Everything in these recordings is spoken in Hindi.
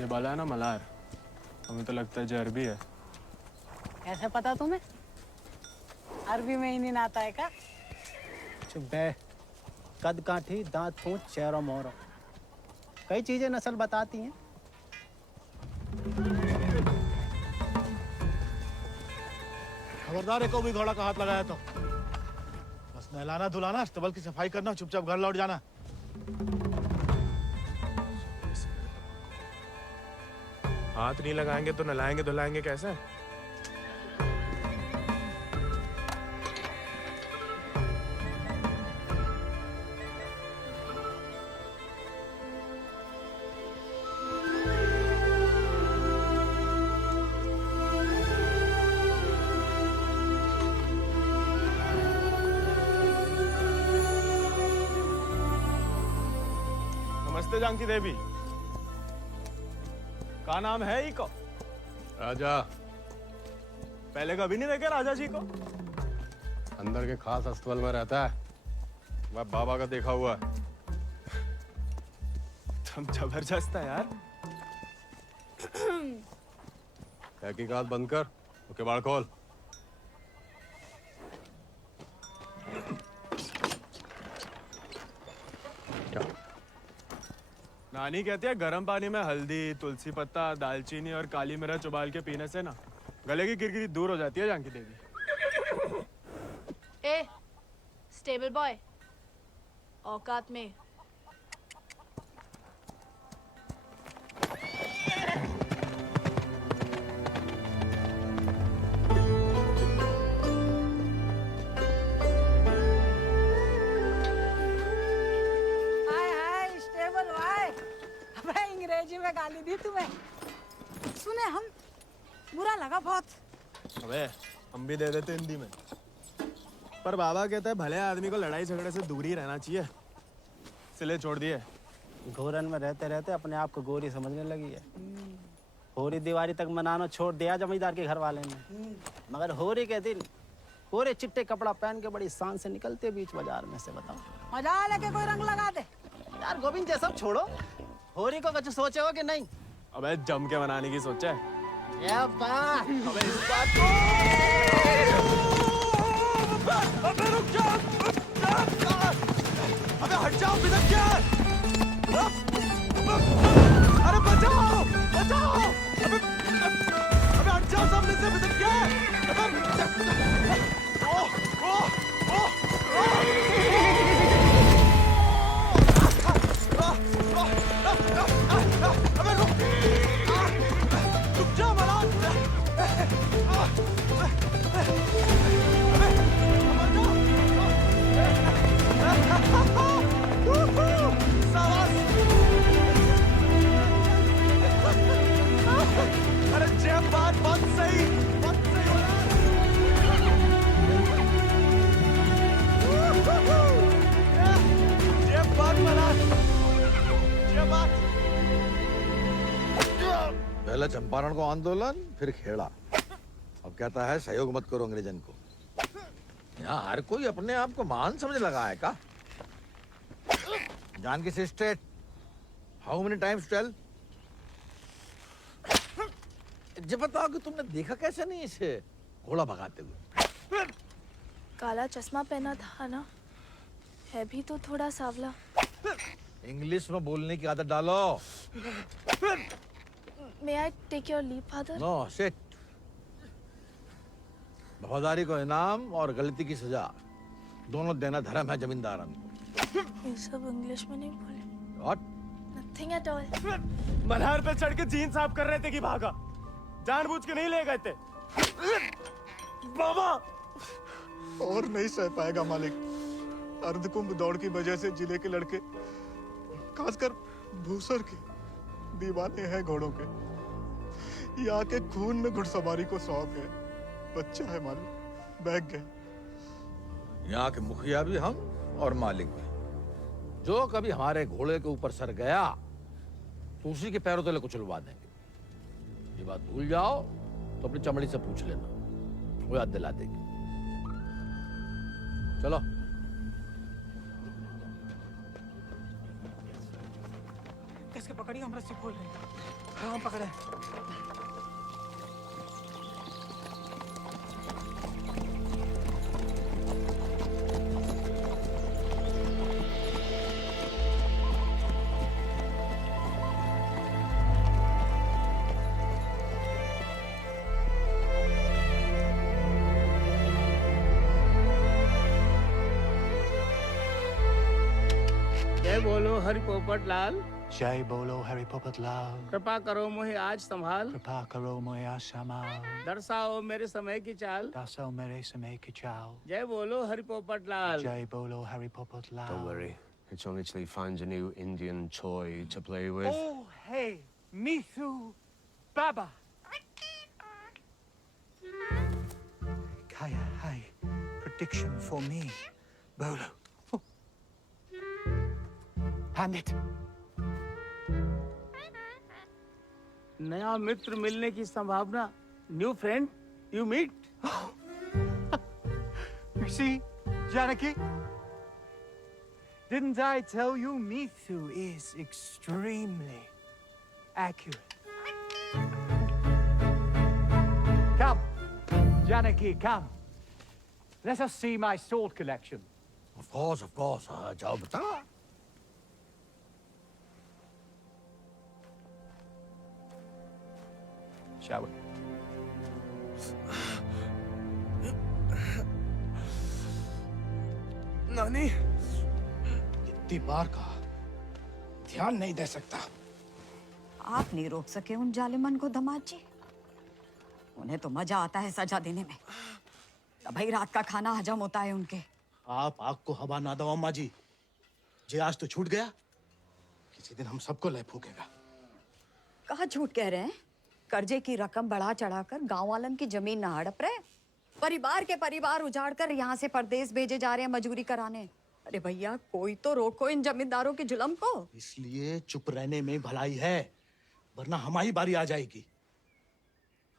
ये बाला है ना मलार, हमें तो लगता है ये अरबी है। कैसे पता तुम्हें? अरबी में ही नहीं आता है का? चुप बे। कद काठी, दांत पूंछ, चेहरा मोहरा, कई चीजें नस्ल बताती हैं। खबरदार है को भी घोड़ा का हाथ लगाया तो बस नहलाना धुलाना, अस्तबल की सफाई करना, चुपचाप घर लौट जाना। हाथ नहीं लगाएंगे तो नलाएंगे धुलाएंगे कैसे? नमस्ते जानकी देवी, का नाम है इको? राजा। पहले कभी नहीं देखे राजा जी को? अंदर के खास अस्तबल में रहता है, वह बाबा का देखा हुआ है। तुम जबरदस्त है यार। तहकीकात बंद कर, तो किवाड़ खोल। क्या? नानी कहती है गर्म पानी में हल्दी, तुलसी पत्ता, दालचीनी और काली मिर्च उबाल के पीने से ना गले की किरकिरी दूर हो जाती है जानकी देवी। ए, स्टेबल बॉय, औकात में। अंग्रेजी में गाली दी तुम्हें, सुने हम, बुरा लगा बहुत। अबे हम भी दे देते हिंदी में, पर बाबा कहता है भले आदमी को लड़ाई झगड़े से दूर ही रहना चाहिए, इसलिए छोड़ दिए। घोरन में रहते रहते अपने आप को गोरी समझने लगी है। होरी दिवाली तक मनाना छोड़ दिया जमींदार के घर वाले ने, मगर होरी के दिन पूरे चिट्टे कपड़ा पहन के बड़ी शान से निकलते बीच बाजार में से। बताओ मजा लेके कोई रंग लगा दे। यार गोविंद, ये सब छोड़ो, होरी को कुछ सोचे हो कि नहीं? अबे जम के मनाने की सोचा है। ये बात। अबे इस बात को अबे रुक जाओ, अबे हट जाओ, बिदक क्या? अरे बचाओ बचाओ, अबे हट जाओ सामने से, बिदक क्या? अबे रुक जा मलार। अरे जय बात बहुत सही जय बात मलार, जय बात। पहले चंपारण को आंदोलन, फिर खेड़ा, अब कहता है सहयोग मत करो अंग्रेजन को। यहाँ हर कोई अपने आप को महान समझ लगा है का? Janaki sister, how many times tell? जब बताओ कि तुमने देखा कैसे नहीं इसे घोड़ा भगाते हुए? काला चश्मा पहना था ना, है भी तो थोड़ा सावला। इंग्लिश में बोलने की आदत डालो। May I take your leave, father? No sit. वफादारी को इनाम और गलती की सजा दोनों देना धर्म है जमींदारन को। ये सब इंग्लिश में नहीं बोले। What? Nothing at all. Malhar पे चढ़ के जीन साफ कर रहे थे कि भागा? जानबूझ के नहीं ले गए थे। बाबा और नहीं सह पाएगा मालिक। अर्धकुंभ दौड़ की वजह से जिले के लड़के, खासकर भूसर के, दीवाने हैं घोड़ों के। यहाँ के खून में घुड़सवारी को शौक है। बच्चा है मालिक, बहक गए। यहाँ के मुखिया भी हम और मालिक भी। जो कभी हमारे घोड़े के ऊपर सर गया तो उसी के पैरों तले कुचलवा देंगे। ये बात भूल जाओ तो अपनी चमड़ी से पूछ लेना, वो याद दिला देगी। चलो। कैसे पकड़ी, हम रस्सी खोल रहे हैं। जय बोलो हरि पोपट लाल। जय बोलो हरि पोपट लाल। कृपा करो मुझे आज संभाल। कृपा करो मुझे आसमाल। दर्शाओ मेरे समय की चाल। दर्शाओ मेरे समय की चाल। जय बोलो हरि पोपट लाल। जय बोलो Hari Popat Lal. Don't worry. It's only till he finds a new Indian toy to play with. Oh, hey, Mithu Baba. Kaya, hey, prediction for me. Bolo. Hand it. नया मित्र मिलने की संभावना। New friend you meet. You see, Janaki? Didn't I tell you Mithu is extremely accurate? Come, Janaki, come. Let us see my sword collection. Of course, जाओ बता। Shall we? नानी, इतनी बार कहा, ध्यान नहीं दे सकता। आप नहीं रोक सके उन जालिमन को दामाद जी। उन्हें तो मजा आता है सजा देने में। तभी रात का खाना हजम होता है उनके। आप आग को हवा ना दो अम्मा जी। जे आज तो छूट गया, किसी दिन हम सबको लय फूकेगा। कहाँ झूठ कह रहे हैं? कर्जे की रकम बढ़ा चढ़ाकर गांव वालन की जमीन ना हड़प रहे। परिवार के परिवार उजाड़ कर यहाँ से परदेश भेजे जा रहे हैं मजूरी कराने। अरे भैया, कोई तो रोको इन जमींदारों के जुल्म को। इसलिए चुप रहने में भलाई है, वरना हमारी बारी आ जाएगी।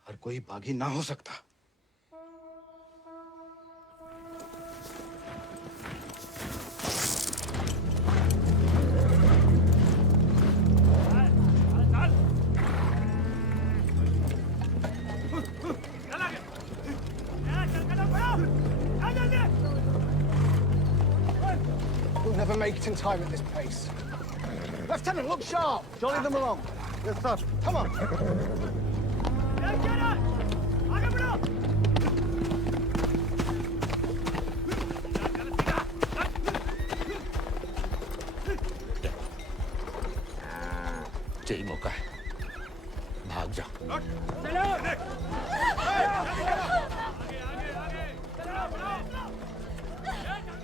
हर कोई बागी ना हो सकता। We'll never make it in time at this pace. Lieutenant, look sharp. Jolly them along. Yes, sir. Come on. यही मौका है, भाग जा।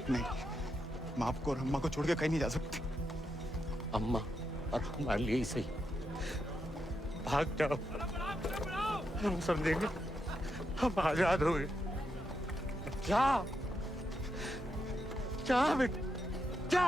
नहीं, मैं आपको और अम्मा को छोड़ के कहीं नहीं जा सकती। अम्मा और हमारे लिए ही सही, भाग जाओ। हम समझेंगे, हम आजाद हो गए। जा, जा बेटा, जा।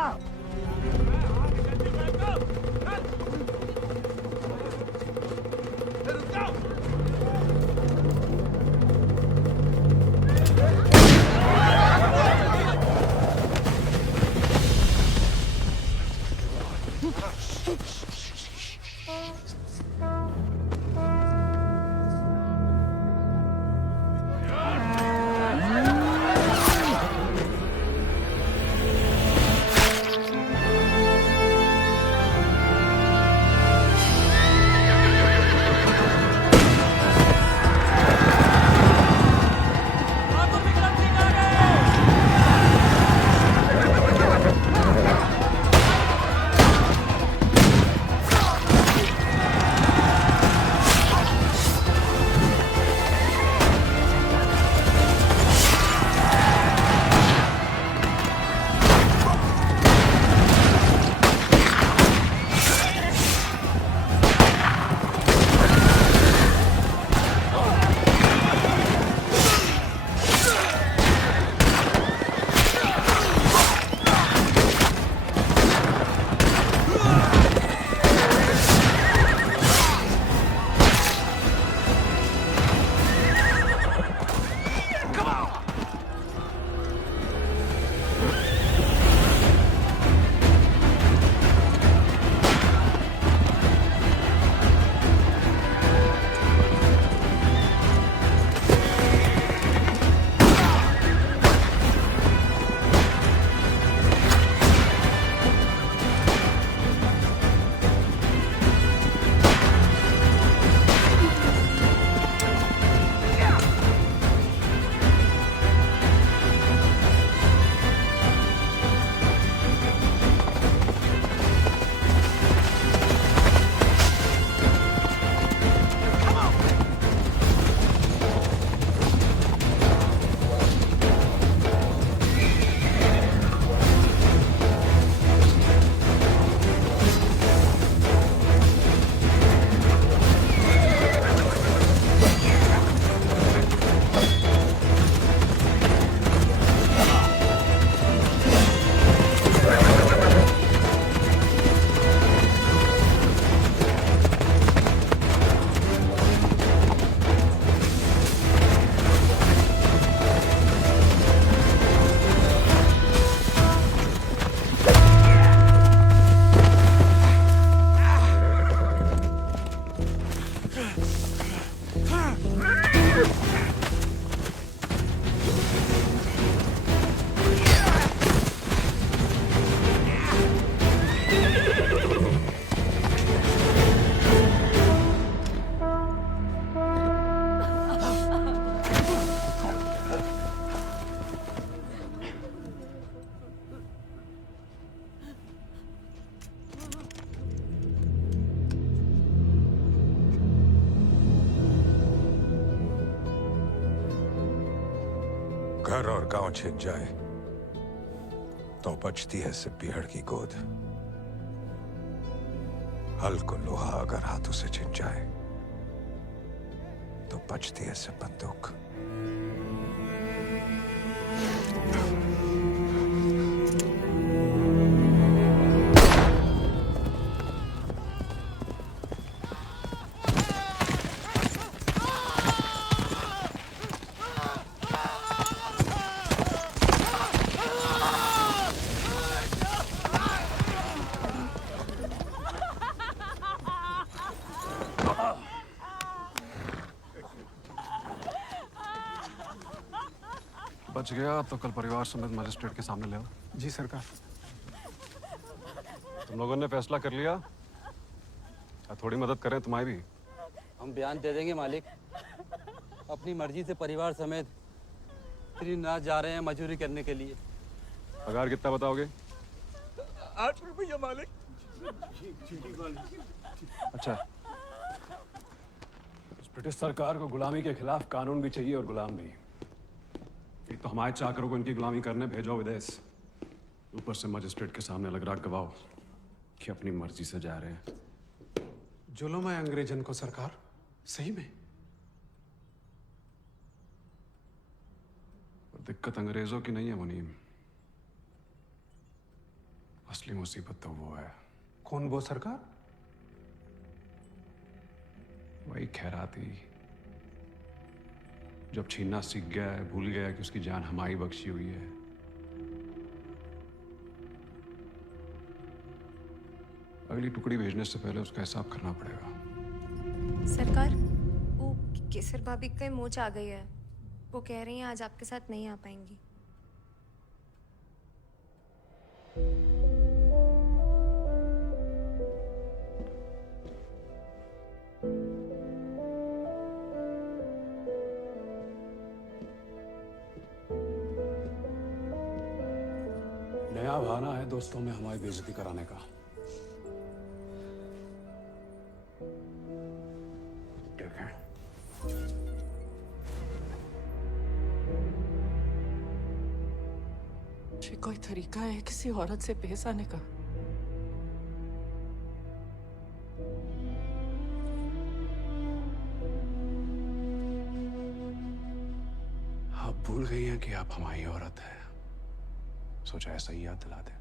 घर और गांव छिन जाए तो बचती है सिर्फ पीहड़ की गोद। हल को लोहा अगर हाथों से छिन जाए तो बचती है सिर्फ बंदूक। बच गया तो कल परिवार समेत मजिस्ट्रेट के सामने ले आओ। जी सरकार। तुम लोगों ने फैसला कर लिया, थोड़ी मदद करें तुम्हारी भी। हम बयान दे देंगे मालिक। अपनी मर्जी से परिवार समेत त्रिनाथ जा रहे हैं मजदूरी करने के लिए। पगार कितना बताओगे? 8 रुपया मालिक। अच्छा, इस ब्रिटिश सरकार को गुलामी के खिलाफ कानून भी चाहिए और गुलाम भी। एक तो हमारे चाकरों को इनकी गुलामी करने भेजो विदेश, ऊपर से मजिस्ट्रेट के सामने लग रहा गवाह कि अपनी मर्जी से जा रहे हैं। जुल्म है अंग्रेजन को सरकार, सही में। दिक्कत अंग्रेजों की नहीं है मुनीम, असली मुसीबत तो वो है। कौन वो सरकार? वही खैराती, जब छीनना सीख गया है, भूल गया कि उसकी जान हमारी बख्शी हुई है। अगली टुकड़ी भेजने से पहले उसका हिसाब करना पड़ेगा। सरकार, वो केसर भाभी के मोच आ गई है। वो कह रही हैं आज आपके साथ नहीं आ पाएंगी। नया बहाना है दोस्तों में हमारी बेइज्जती कराने का। देखें, ये कोई तरीका है किसी औरत से पेश आने का? आप भूल गई हैं कि आप हमारी औरत है, सोचा ऐसा ही याद दिला दे।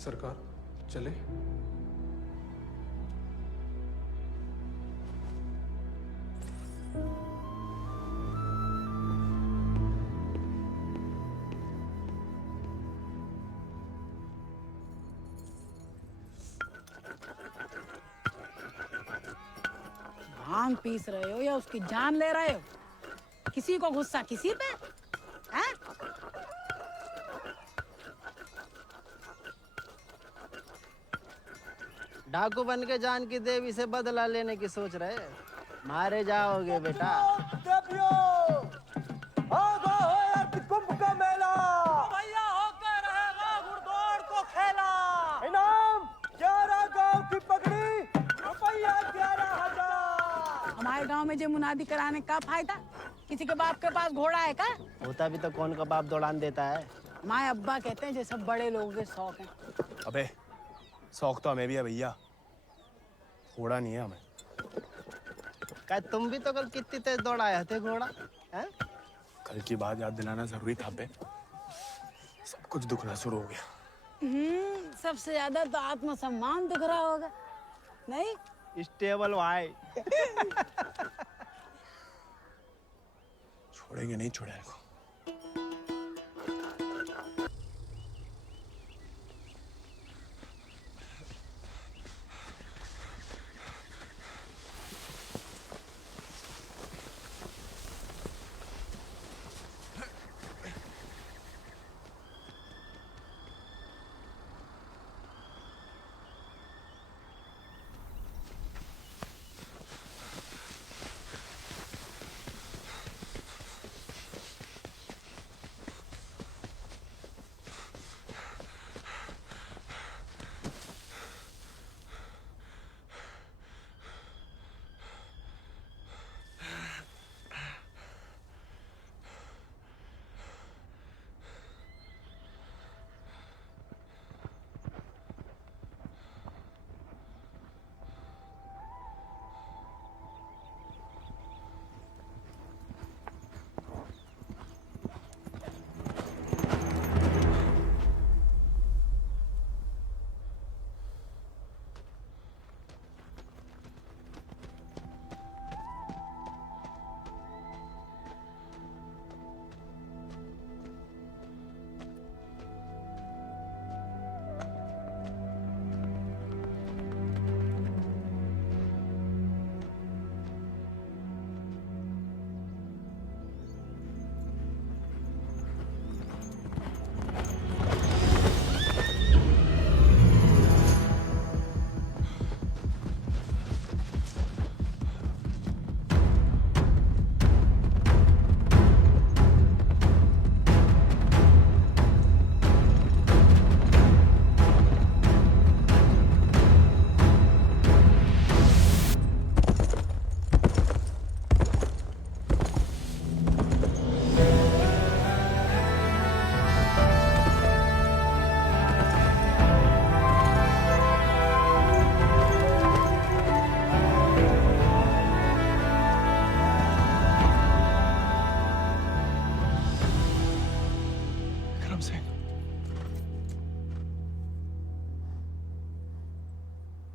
सरकार चले। भांग पीस रहे हो या उसकी जान ले रहे हो? किसी को गुस्सा किसी पे? हैं? डाकू बन के जान की देवी से बदला लेने की सोच रहे, मारे जाओगे बेटा। कुंभ का मेला भैया होकर रहेगा घुड़दौड़ को खेला। इनाम 11 गांव की पगड़ी, रुपया 11,000। हमारे गांव में जो मुनादी कराने का फायदा? किसी के बाप के पास घोड़ा है का? होता भी तो कौन का बाप दौड़ान देता है। हमारे अब्बा कहते हैं जैसे बड़े लोगों के शौक हैं। अबे शौक तो हमें भी है भैया, घोड़ा नहीं है हमें। क्या तुम भी तो कल कितनी तेज दौड़ाए थे घोड़ा? हैं? कल की बात याद दिलाना जरूरी था बे, सब कुछ दुखना शुरू हो गया। सबसे ज्यादा तो आत्मसम्मान दिख रहा होगा, नहीं? स्टेबल भाई। छोड़ेंगे नहीं छोड़ेंगे को।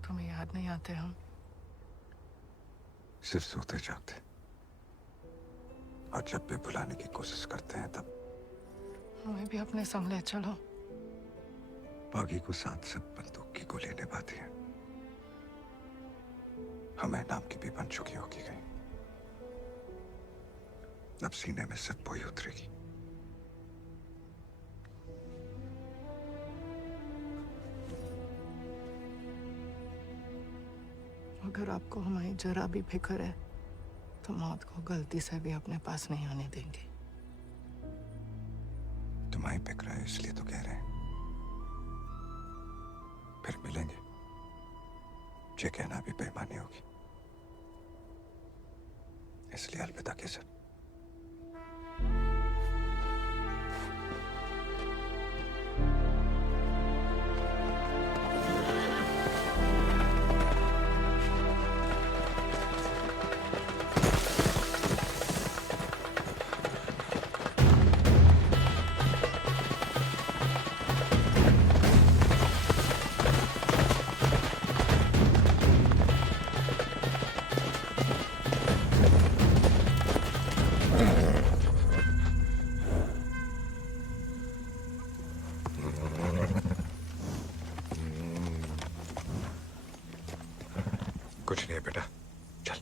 तुम्हें याद नहीं आते हम? सिर्फ सोते जागते, और जब भी बुलाने की कोशिश करते हैं तब हमें भी अपने संग ले चलो। बागी को साथ सब बंदूक की गोली निभाती है, हमें नाम की भी बन चुकी होगी कहीं। अब सीने में सिर्फ वही उतरेगी। अगर आपको हमारी जरा भी फिक्र है तो मौत को गलती से भी अपने पास नहीं आने देंगे। तुम्हारी फिक्र है इसलिए तो कह रहे हैं। फिर मिलेंगे, ये कहना भी बेईमानी होगी, इसलिए अलविदा केसर। कुछ नहीं है बेटा, चल।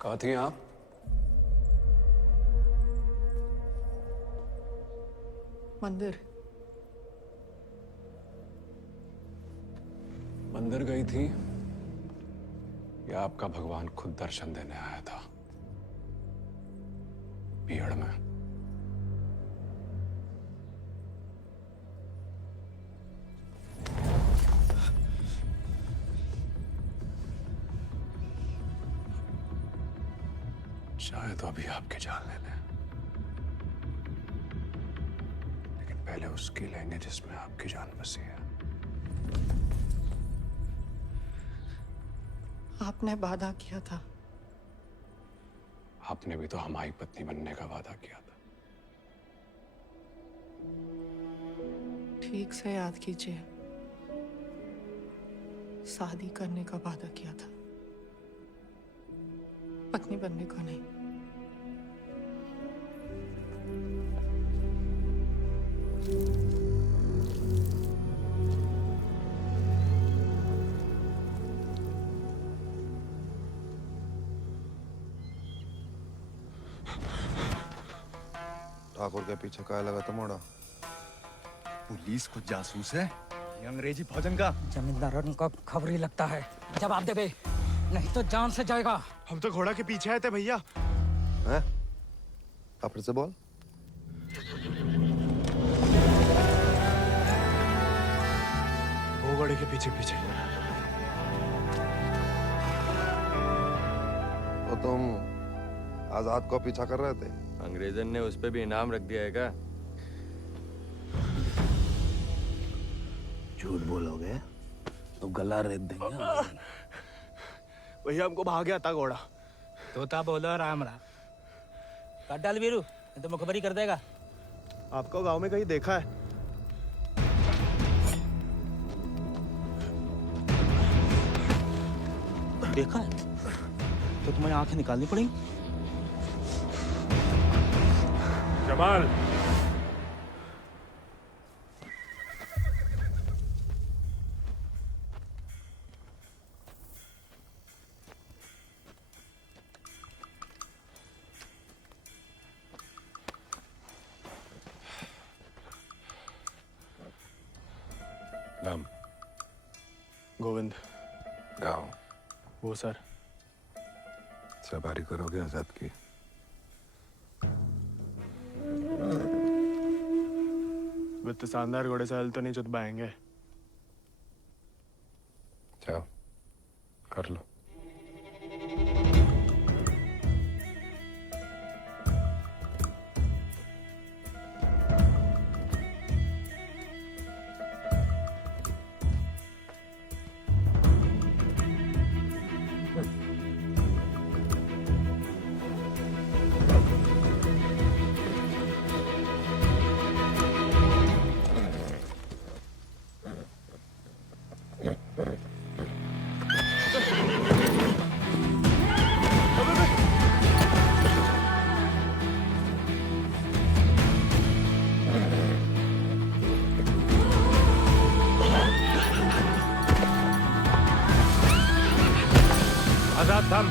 कहाँ थी आप? मंदिर। मंदिर गई थी या आपका भगवान खुद दर्शन देने आया था भीड़ में? शायद तो अभी आपकी जान ले लें, लेकिन पहले उसकी लेंगे जिसमें आपकी जान बसी है। आपने वादा किया था। आपने भी तो हमारी पत्नी बनने का वादा किया था। ठीक से याद कीजिए, शादी करने का वादा किया था, पत्नी बनने को नहीं। ठाकुर के पीछे क्या लगा तुम्हारा? पुलिस को जासूस है ये अंग्रेजी भोजन का। जमींदारों को खबर ही लगता है। जवाब दे बे, नहीं तो जान से जाएगा। हम तो घोड़ा के पीछे आए थे भैया। हैं? आप फिर से बोल। वो घोड़े के पीछे पीछे। तो तुम आजाद को पीछा कर रहे थे? अंग्रेजन ने उस पे भी इनाम रख दिया है क्या? झूठ बोलोगे तो गला रेत देंगे। भैया हमको भाग गया था घोड़ा। तोता बोलो राम राम। काट डाल वीरू, नहीं तो मुखबरी कर देगा। आपको गांव में कहीं देखा है? देखा है तो तुम्हारी आंखें निकालनी पड़ेंगी। जमाल, गोविंद। गाँव वो सर। सवारी करोगे आजाद की? इतने शानदार घोड़े से हल तो नहीं चुत पाएंगे। जाओ कर लो। आजाद थम।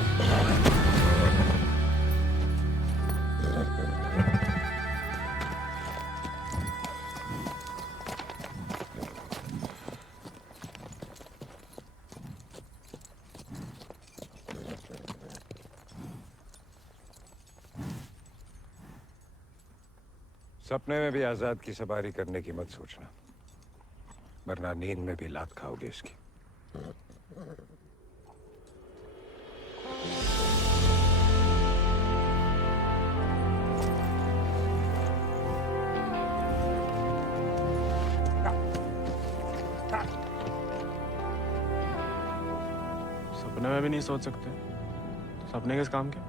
सपने में भी आजाद की सवारी करने की मत सोचना, वरना नींद में भी लात खाओगे इसकी। सपने में भी नहीं सोच सकते तो सपने किस काम के?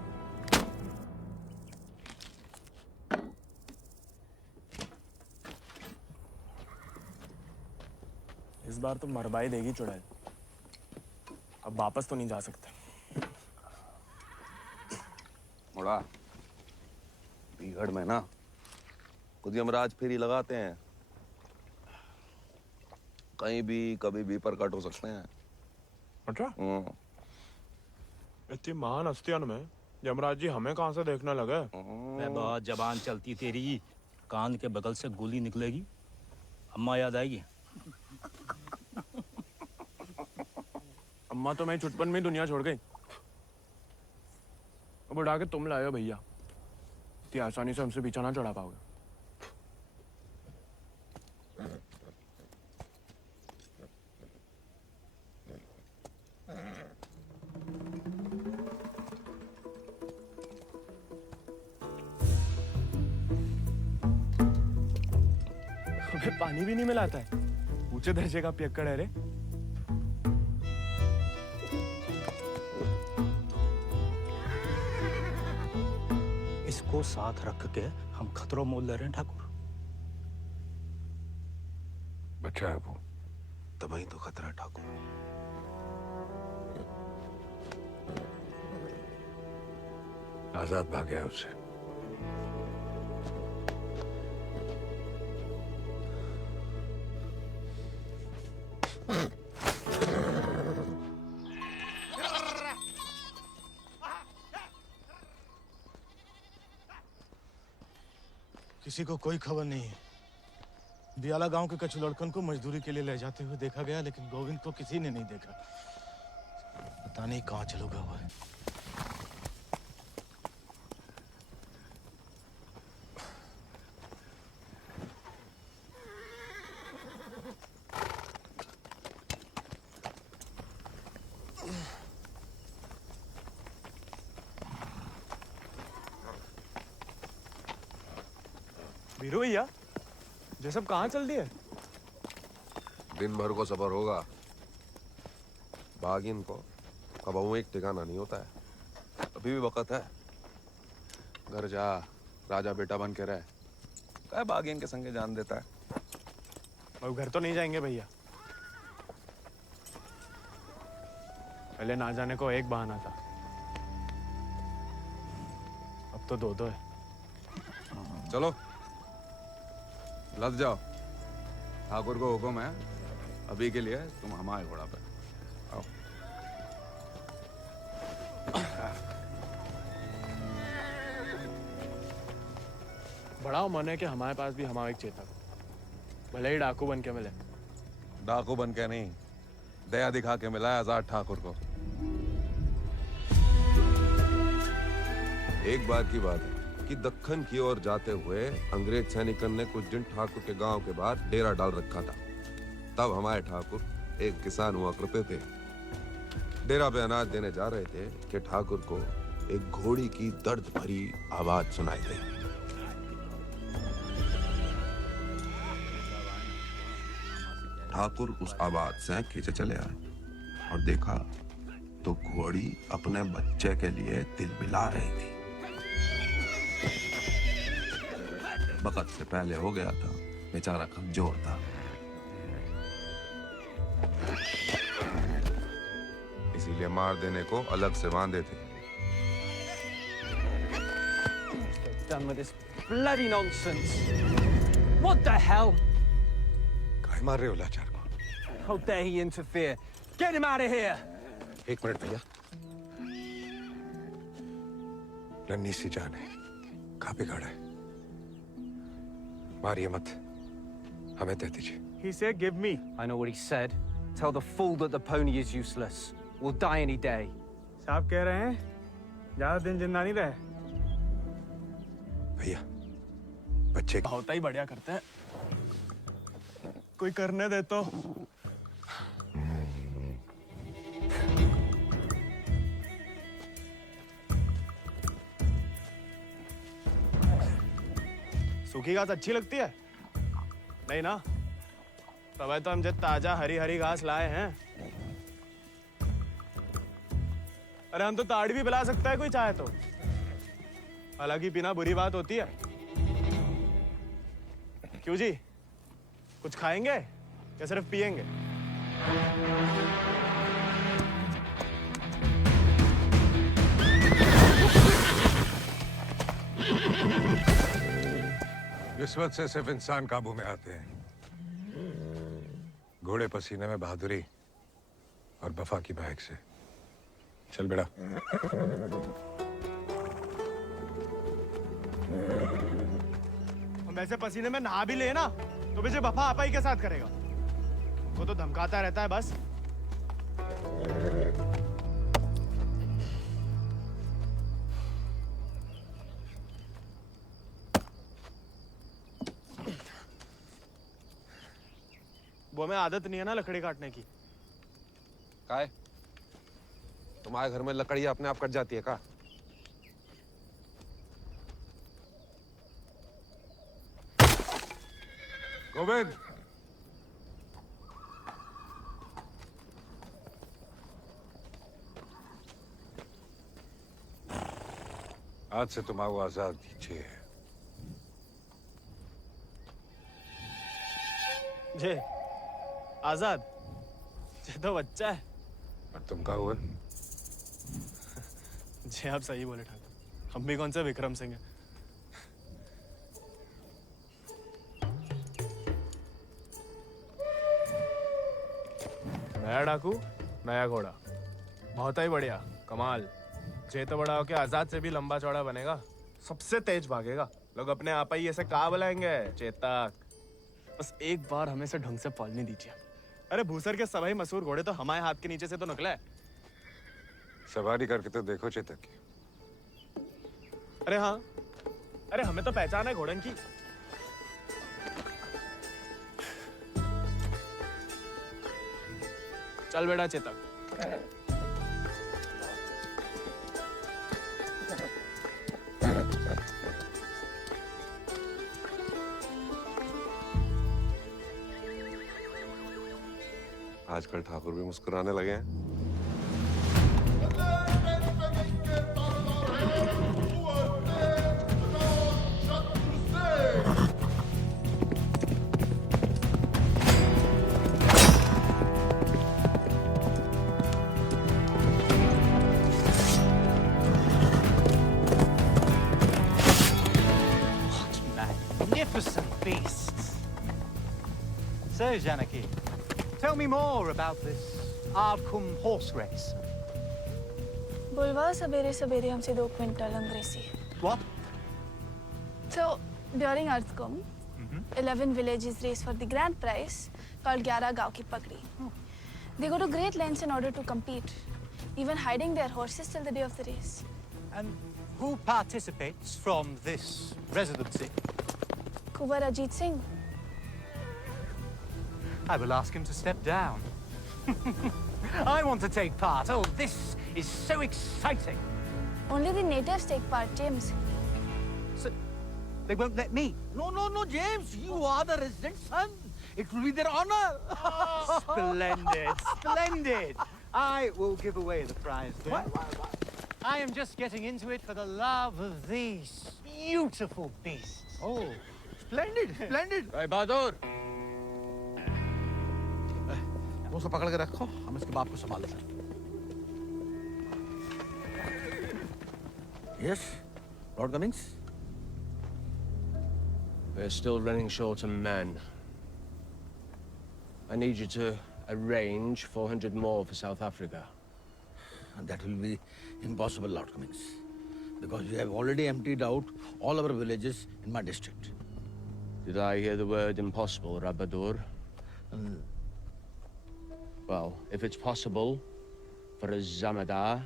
इस बार तो मरवाई देगी चुड़ैल। अब वापस तो नहीं जा सकते। मुड़ा बीघड़ में ना खुद यमराज फेरी लगाते हैं, कहीं भी कभी भी प्रकट हो सकते हैं। अच्छा? इतनी महान हस्तियों में यमराज जी हमें कहाँ से देखने लगे? मैं बहुत जबान चलती तेरी, कान के बगल से गोली निकलेगी, अम्मा याद आएगी। अम्मा तो मैं चुटपन में ही दुनिया छोड़ गई। अब उड़ा के तुम लाए हो भैया, इतनी आसानी से हमसे पीछा ना चढ़ा पाओगे। हमें पानी भी नहीं मिलाता है, ऊंचे दर्जे का पियक्कड़ है रे। इसको साथ रख के हम खतरों मोल ले रहे हैं ठाकुर। बच्चा है वो, तभी तो खतरा ठाकुर। आजाद भाग गया उससे। किसी को कोई खबर नहीं है। बियाला गांव के कछु लड़कन को मजदूरी के लिए ले जाते हुए देखा गया, लेकिन गोविंद को किसी ने नहीं देखा। पता नहीं कहाँ चलो गया हुआ है। वीरू भैया, ये सब कहाँ चल दिए? दिन भर को सफर होगा, बागिन को कबहू एक ठिकाना नहीं होता है। अभी भी वक्त है, घर जा, राजा बेटा बन के रहे। क्या बागिन के संगे जान देता है। और घर तो नहीं जाएंगे भैया। पहले ना जाने को एक बहाना था, अब तो दो दो है। चलो लद जाओ, ठाकुर को हुक्म है, अभी के लिए तुम हमारे घोड़ा पे आओ। बड़ा मन है कि हमारे पास भी हमारा एक चेतक, भले ही डाकू बन के मिले। डाकू बन के नहीं, दया दिखा के मिला है आजाद ठाकुर को। एक बार की बात है कि दक्कन की ओर जाते हुए अंग्रेज सैनिकों ने कुछ दिन ठाकुर के गांव के बाहर डेरा डाल रखा था। तब हमारे ठाकुर एक किसान हुआ करते थे। डेरा पे अनाज देने जा रहे थे कि ठाकुर को एक घोड़ी की दर्द भरी आवाज सुनाई दी। ठाकुर उस आवाज से खींचे चले आए और देखा तो घोड़ी अपने बच्चे के लिए तिलमिला रही थी। वक्त से पहले हो गया था, बेचारा कमजोर था, इसीलिए मार देने को अलग से बांधे थे। Done with this bloody nonsense. What the hell? काय मार रहे हो लाचार को? How dare he interfere? Get him out of here! एक मिनट भैया। नन्ही सी जान है, कहाँ बिगाड़ा है? मारिए मत, हमें दे दीजिए। He said, "Give me." I know what he said. Tell the fool that the pony is useless. We'll die any day. साहब कह रहे हैं ज्यादा दिन जिंदा नहीं रहे। भैया, बच्चे बहुत ही बढ़िया करते हैं। कोई करने दे तो। सूखी घास अच्छी लगती है? नहीं ना? तब तो हम जब ताजा हरी हरी घास लाए हैं। अरे हम तो ताड़ी भी पिला सकता है कोई चाहे तो। हालांकि पीना बुरी बात होती है। क्यों जी? कुछ खाएंगे या सिर्फ पिएंगे? किस्मत से सिर्फ इंसान काबू में आते हैं। घोड़े पसीने में बहादुरी और वफा की महक से। चल बेटा। हम वैसे पसीने में नहा भी ले ना तो मुझे वफा आपा ही के साथ करेगा। वो तो धमकाता रहता है बस। वो हमें आदत नहीं है ना लकड़ी काटने की। काय? तुम्हारे घर में लकड़ियां अपने आप कट जाती है का? गोविंद, आज से तुम आओ आजाद दीजिए। जे आजाद ये तो बच्चा है। और तुम कहा हुआ? जी आप सही बोले ठाकुर। हम भी कौन से विक्रम सिंह हैं। नया डाकू नया घोड़ा, बहुत ही बढ़िया, कमाल। जे तो बड़ा होके आजाद से भी लंबा चौड़ा बनेगा, सबसे तेज भागेगा। लोग अपने आप ही ऐसे कहा बुलाएंगे चेतक। बस एक बार हमें से ढंग से पालने दीजिए। अरे भूसर के सभी मशहूर घोड़े तो हमारे हाथ के नीचे से तो निकले। सवारी करके तो देखो चेतक की। अरे हाँ, अरे हमें तो पहचान है घोड़न की। चल बेटा चेतक। आजकल ठाकुर भी मुस्कुराने लगे हैं। Magnificent beasts. So, Janaki, tell me more about this Ardcumbe horse race. बुलवा सवेरे सवेरे हमसे 2 क्विंटल अंग्रेजी। What? So during Ardcumbe, 11 villages race for the grand prize called 11 गांव की पगड़ी. They go to great lengths in order to compete, even hiding their horses till the day of the race. And who participates from this residency? Kuwar Ajit Singh. I will ask him to step down. I want to take part. Oh, this is so exciting. Only the natives take part, James. So, they won't let me? No, James. You are the resident son. It will be their honor. Splendid, splendid. I will give away the prize then. Why? I am just getting into it for the love of these beautiful beasts. Oh, splendid, splendid. भाई बहादुर, वो सब पकड़ के रखो, हम इसके बाप को संभाल लेंगे। Yes, Lord Cummings. We're still running short on men. I need you to arrange 400 more for South Africa. And that will be impossible, Lord Cummings, because we have already emptied out all our villages in my district. Did I hear the word impossible, Rabadur? Well, if it's possible for a Zamadar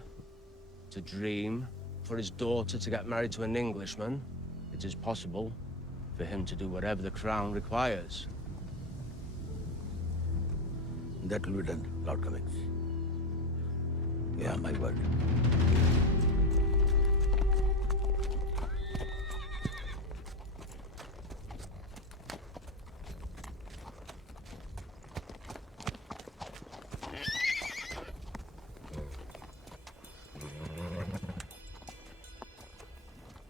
to dream, for his daughter to get married to an Englishman, it is possible for him to do whatever the crown requires. That will be done, Lord Cummings. Yeah, my word.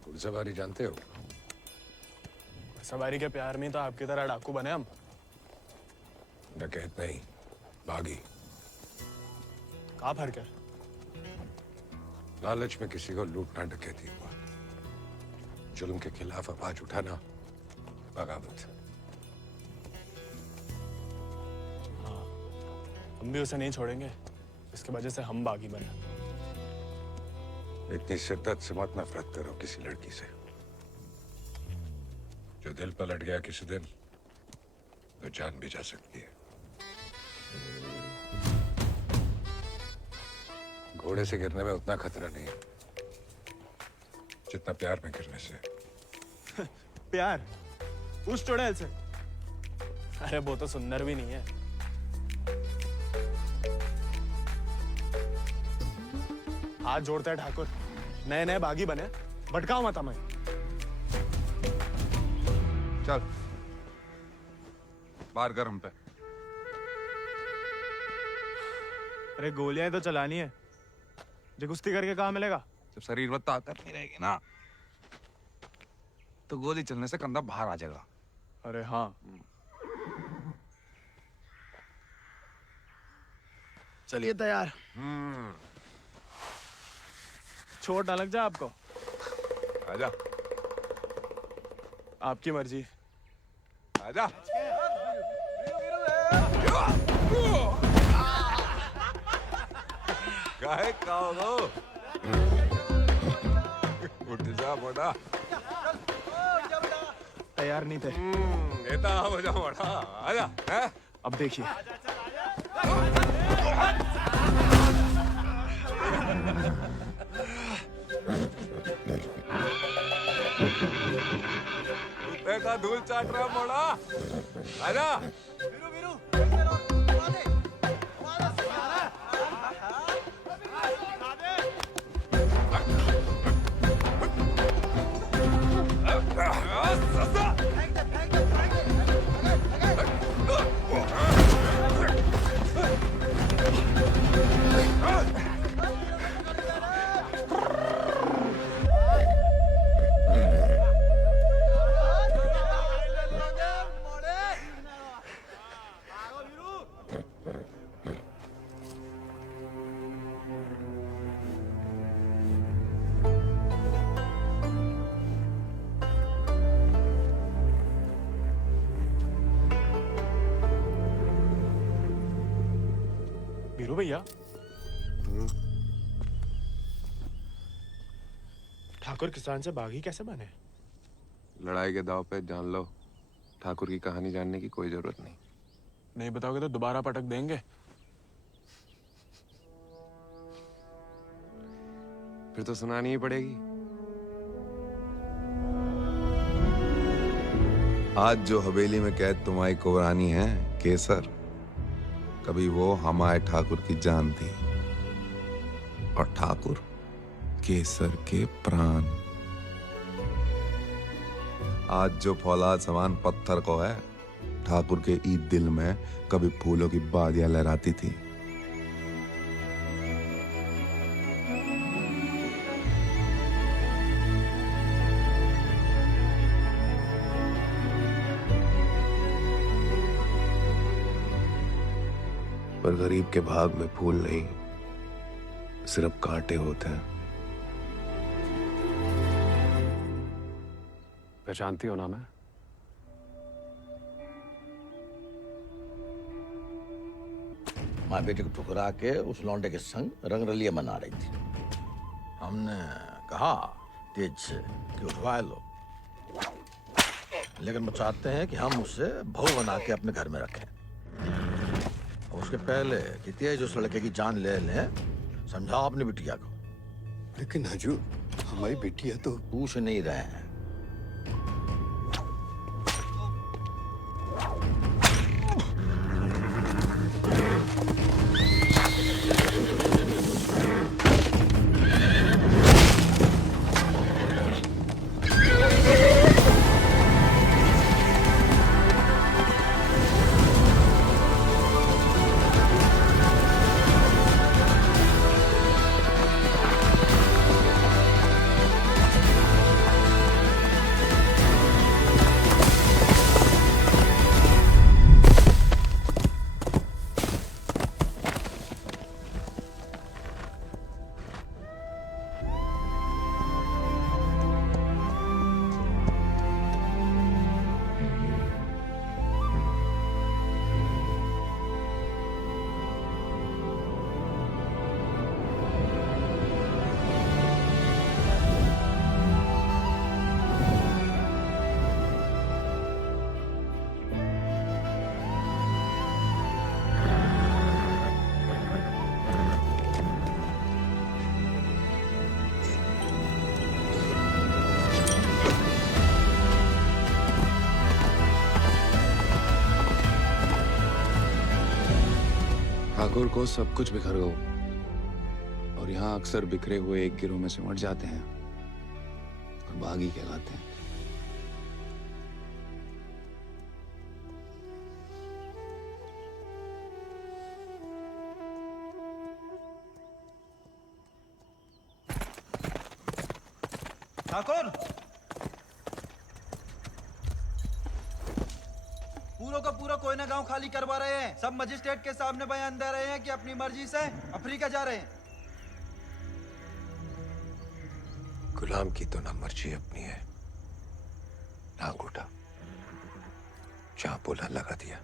घुड़सवारी जानते हो? सवारी के प्यार में तो आपकी तरह डाकू बने हम। डकैत नहीं, बागी। क्या फर्क है? लालच में किसी को लूटना डकैती हुआ। जुल्म के खिलाफ आवाज उठाना बगावत। हाँ, हम भी उसे नहीं छोड़ेंगे। इसकी वजह से हम बागी बने। इतनी शिद्दत से मत नफरत करो किसी लड़की से। जो दिल पलट गया किसी दिन, तो जान भी जा सकती है। घोड़े से गिरने में उतना खतरा नहीं है जितना प्यार में गिरने से। प्यार? उस चुड़ैल से? अरे वो तो सुंदर भी नहीं है। हाथ जोड़ते हैं ठाकुर, नए नए बागी बने, भटकाओ मत हमें। चल बाहर कर हम पे। अरे गोलियां तो चलानी है, जो कुश्ती करके कहाँ मिलेगा? जब शरीर में ताकत नहीं रहेगी ना, तो गोली चलने से कंधा बाहर आ जाएगा। अरे हाँ, चलिए तैयार। चोट ना लग जाए आपको। आजा। आपकी मर्जी। आजा। काहे खाओ? उठ जा मोटा। तैयार नहीं थे। नेता हो जा मोटा। आजा। अब देखिए। कुत्ते का धूल चाट रहा मोड़ा। आजा। वीरू भैया, ठाकुर किसान से बागी कैसे बने? लड़ाई के दाव पे जान लो, ठाकुर की कहानी जानने की कोई जरूरत नहीं। नहीं बताओगे तो दोबारा पटक देंगे। फिर तो सुनानी ही पड़ेगी। आज जो हवेली में कैद तुम्हारी कुबरानी है केसर, कभी वो हमारे ठाकुर की जान थी, और ठाकुर केसर के प्राण। आज जो फौलाद समान पत्थर को है, ठाकुर के ईद दिल में कभी फूलों की बादियां लहराती थी। पर गरीब के भाग में फूल नहीं, सिर्फ कांटे होते हैं। पहचानती हो ना? मैं माँ बेटे को ठुकरा के उस लौंडे के संग रंगरलिया मना रही थी। हमने कहा तेज से कि उठवा लो, लेकिन वो चाहते हैं कि हम उसे बहू बना के अपने घर में रखें। और उसके पहले कि तेज उस लड़के की जान ले लें, समझाओ अपनी बिटिया को। लेकिन हजूर, हमारी बिटिया तो पूछ नहीं रहे हैं। ठाकुर को सब कुछ बिखर गया, और यहाँ अक्सर बिखरे हुए एक गिरोह में सिमट जाते हैं और बागी कहलाते हैं। ठाकुर, पूरा का पूरा कोयना गांव खाली करवा रहे हैं। सब मजिस्ट्रेट के सामने बयान दे रहे हैं कि अपनी मर्जी से अफ्रीका जा रहे हैं। गुलाम की तो ना मर्जी अपनी है ना अंगूठा। जहां बोला लगा दिया,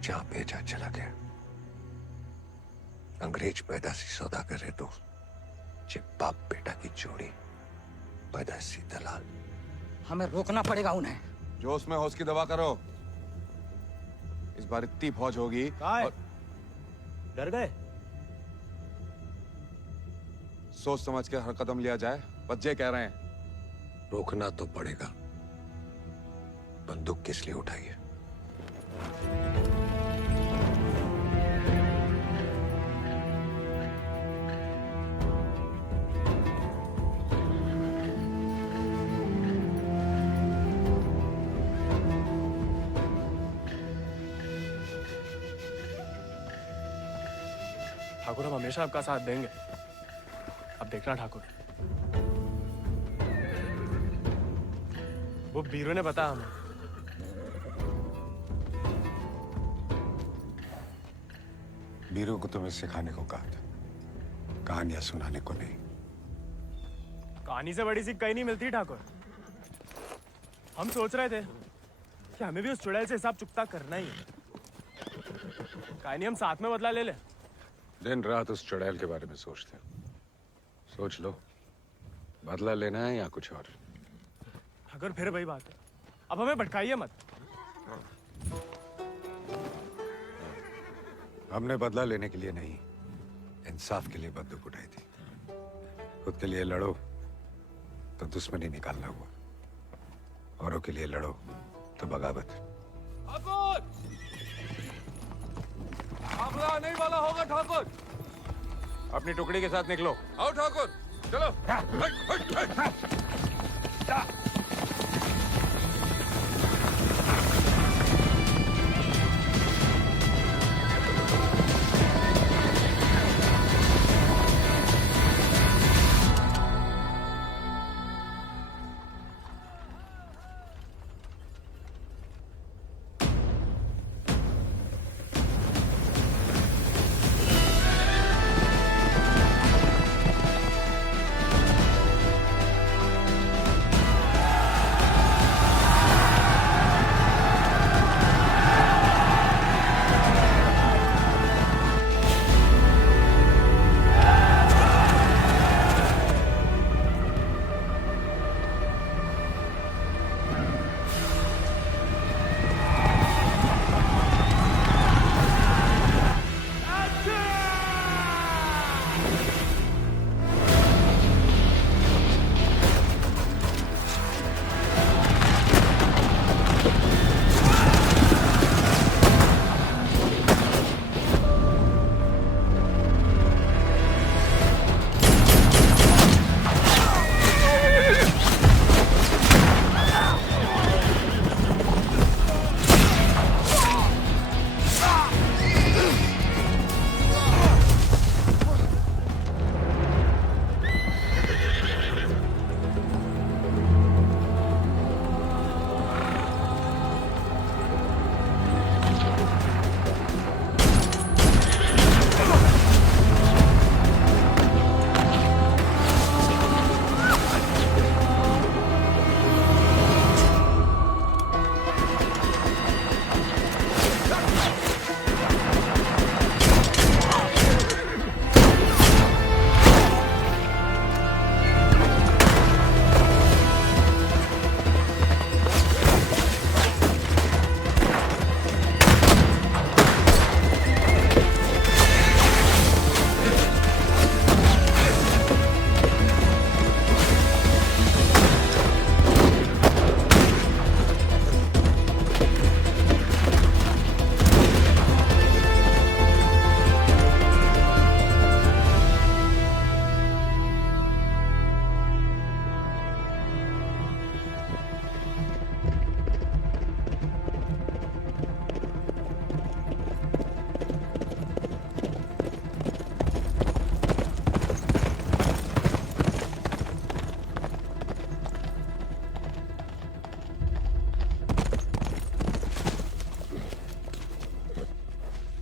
जहां भेजा चला गया। अंग्रेज पैदाशी सौदागर है तो बाप बेटा की जोड़ी पैदाशी दलाल। हमें रोकना पड़ेगा उन्हें। जोश में होश की दवा करो। इस बार इतनी फौज होगी। और... डर गए? सोच समझ के हर कदम लिया जाए, बच्चे कह रहे हैं। रोकना तो पड़ेगा। बंदूक किस लिए उठाई है? ठाकुर, हम हमेशा आपका साथ देंगे। अब देखना ठाकुर, वो बीरू ने बताया हमें। बीरू को तुम्हें सिखाने को कहा था, कहानियां सुनाने को नहीं। कहानी से बड़ी सी कहीं नहीं मिलती ठाकुर। हम सोच रहे थे कि हमें भी उस चुड़ैल से हिसाब चुकता करना ही है। कहानी हम साथ में बदला ले ले। दिन रात उस चुड़ैल के बारे में सोचते हैं। सोच लो, बदला लेना है या कुछ और। अगर फिर वही बात है, अब हमें भटकाइए मत। हमने बदला लेने के लिए नहीं, इंसाफ के लिए बंदूक उठाई थी। खुद के लिए लड़ो तो दुश्मनी निकालना हुआ, औरों के लिए लड़ो तो बगावत। ठाकुर नहीं वाला होगा ठाकुर। अपनी टुकड़ी के साथ निकलो। आओ ठाकुर चलो।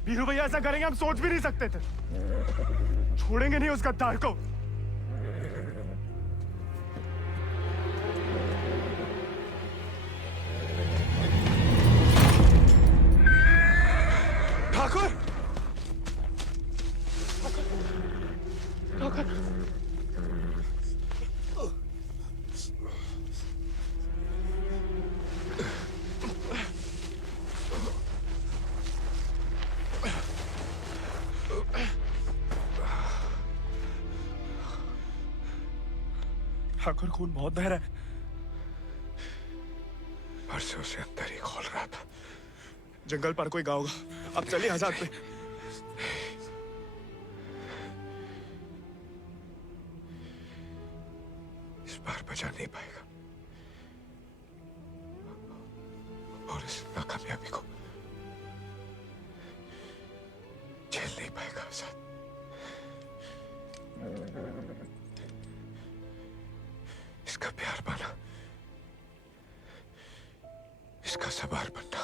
वीरू भैया ऐसा करेंगे हम सोच भी नहीं सकते थे। छोड़ेंगे नहीं उस गद्दार को। ठाकुर ठाकुर ठाकुर खून बहुत बह रहा है। परसों से अंदर ही खोल रहा था। जंगल पर कोई गाँव होगा। अब चलिए आजाद पे। इस बार बचा नहीं पाएगा और इस नाकामयाबी को झेल नहीं पाएगा आजाद। इसका प्यार पाना, इसका सवार बनना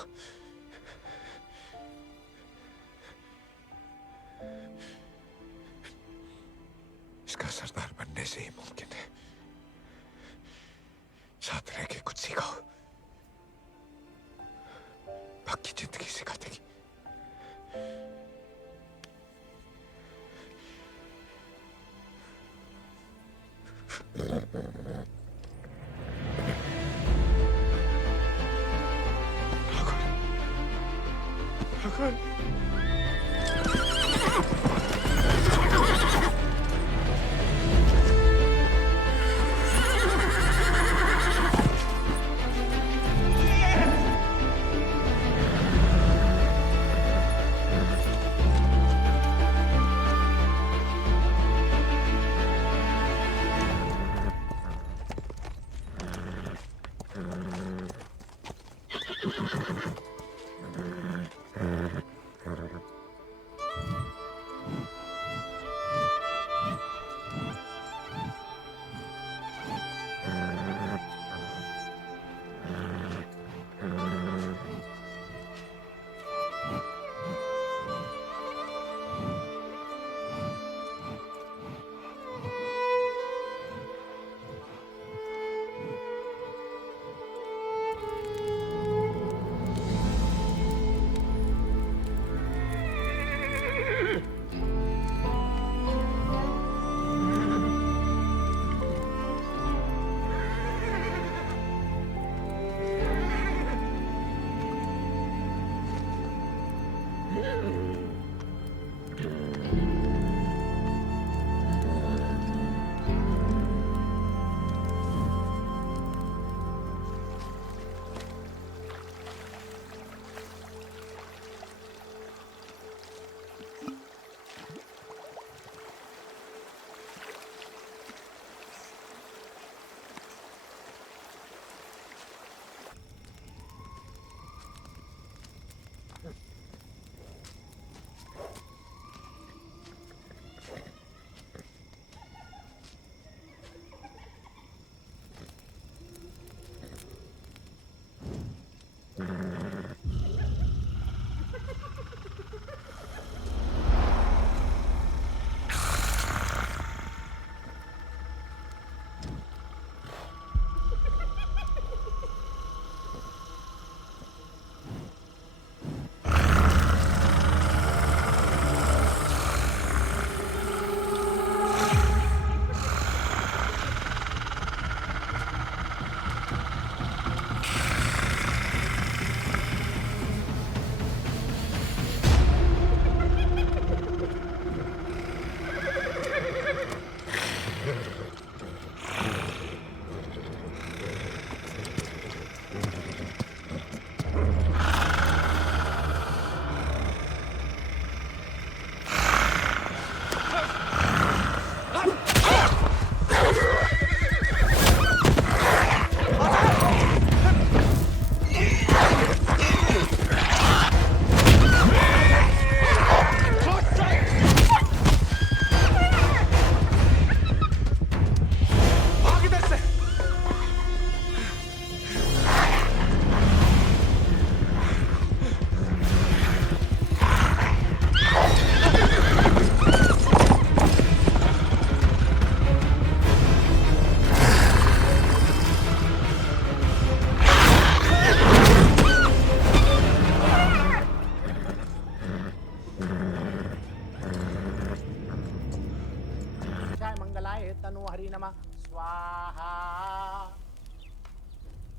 इसका सरदार बनने से ही मुमकिन है। साथ रह के कुछ सिखाओ, बाकी जिंदगी सिखा देगी। ठाकुर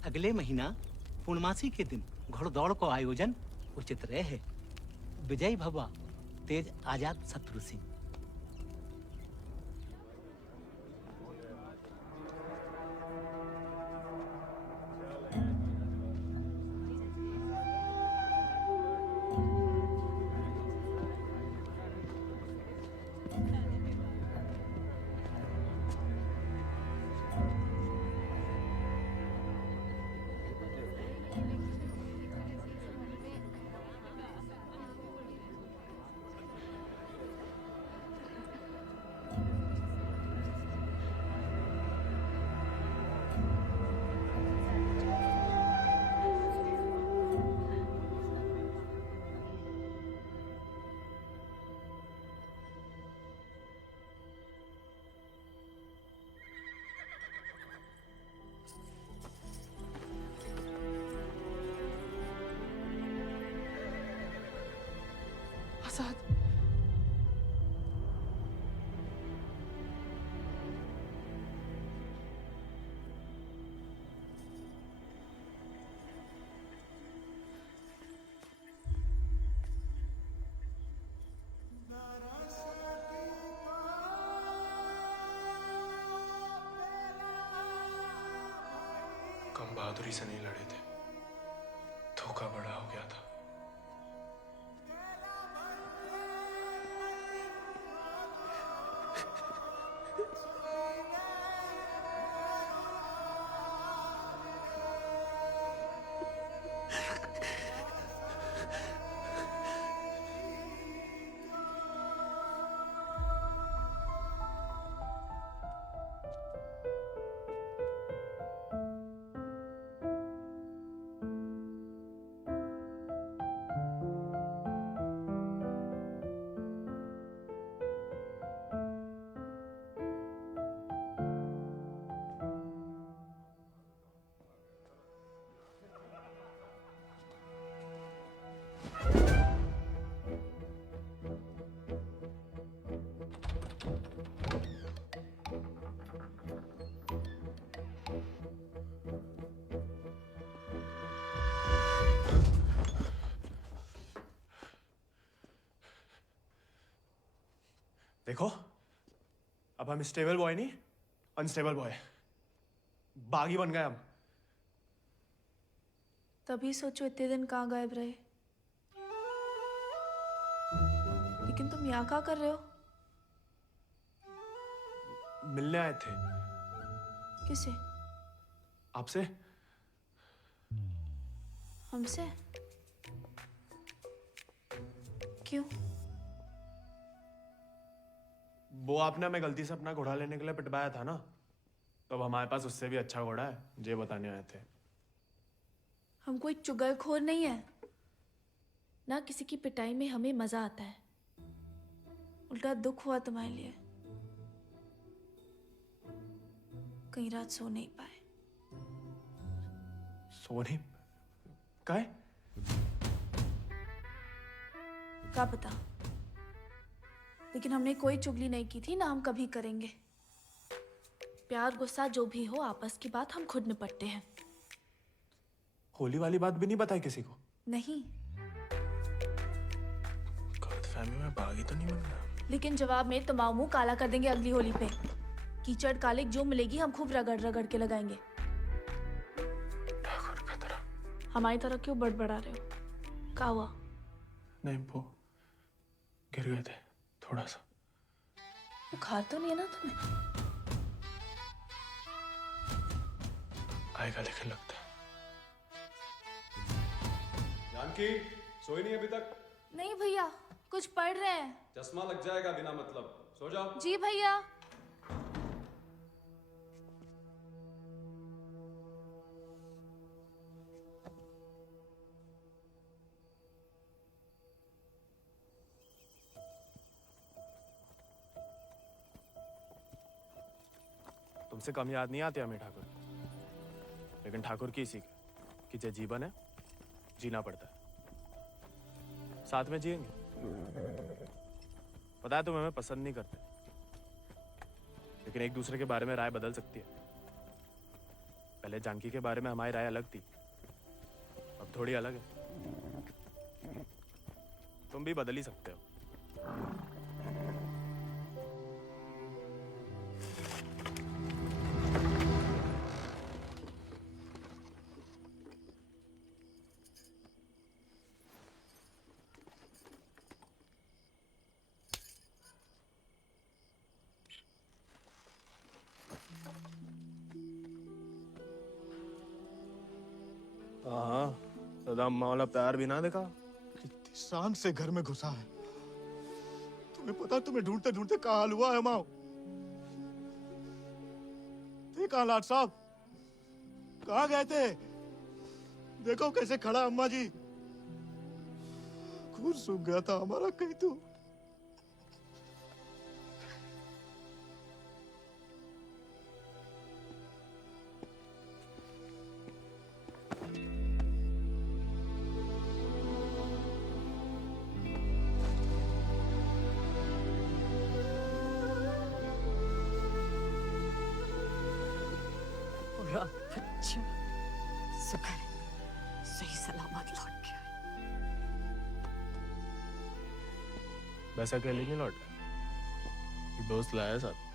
अगले महीना पूर्णमासी के दिन घोड़दौड़ को आयोजन उचित रहे। विजय भवा तेज आजाद शत्रु सिंह। आजाद, कम बहादुरी से नहीं लड़े थे, धोखा बड़ा हो गया था। देखो, अब हम स्टेबल बॉय नहीं, अनस्टेबल बॉय, बागी बन गए हम। तभी सोचो इतने दिन कहाँ गायब रहे। लेकिन तुम यहाँ क्या कर रहे हो? मिलने आए थे। किसे? आपसे। हमसे? क्यों? वो आपने हमें गलती से अपना घोड़ा लेने के लिए पिटवाया था ना, तो अब हमारे पास उससे भी अच्छा घोड़ा है, ये बताने आए थे। हम कोई चुगलखोर नहीं है ना, किसी की पिटाई में हमें मजा आता है। उल्टा दुख हुआ तुम्हारे लिए, कई रात सो नहीं पाए। सोने काय? क्या पता, लेकिन हमने कोई चुगली नहीं की थी, ना हम कभी करेंगे। प्यार गुस्सा जो भी हो, आपस की बात हम खुद निपटते हैं। होली वाली बात भी नहीं बताई किसी को? नहीं। गलतफहमी में बागी तो नहीं बन रहा। लेकिन जवाब में तुम्हारा मुंह काला कर देंगे अगली होली पे। कीचड़ कालिक जो मिलेगी हम खूब रगड़ रगड़ के लगाएंगे। ठाकुर का तरह। हमारी तरह क्यों बड़बड़ा रहे हो? क्या हुआ? नहीं, वो गिर गए थे थोड़ा सा। बुखार तो नहीं है ना तुम्हें? आएगा लेकिन लगता है। जानकी, सोई नहीं अभी तक? नहीं भैया, कुछ पढ़ रहे हैं। चश्मा लग जाएगा बिना मतलब, सो जाओ। जी भैया। तुमसे कम याद नहीं आती हमें ठाकुर, लेकिन ठाकुर की सीख कि जो जीवन है जीना पड़ता है, साथ में जिएंगे। पता है तुम हमें पसंद नहीं करते, लेकिन एक दूसरे के बारे में राय बदल सकती है। पहले जानकी के बारे में हमारी राय अलग थी, अब थोड़ी अलग है। तुम भी बदल ही सकते हो। हाँ, दादा अम्मा वाला प्यार भी ना देखा। कितनी शान से घर में घुसा है। तुम्हें पता, तुम्हें ढूंढते ढूंढते कहाँ हाल हुआ है माओ। देखा लाट साहब, कहाँ गए थे? देखो कैसे खड़ा अम्मा जी। खून सूख गया था हमारा कहीं तो। अच्छा, शुक्र है सही सलामत लौट गया। वैसे अकेले नहीं लौटा, दोस्त लाया साथ।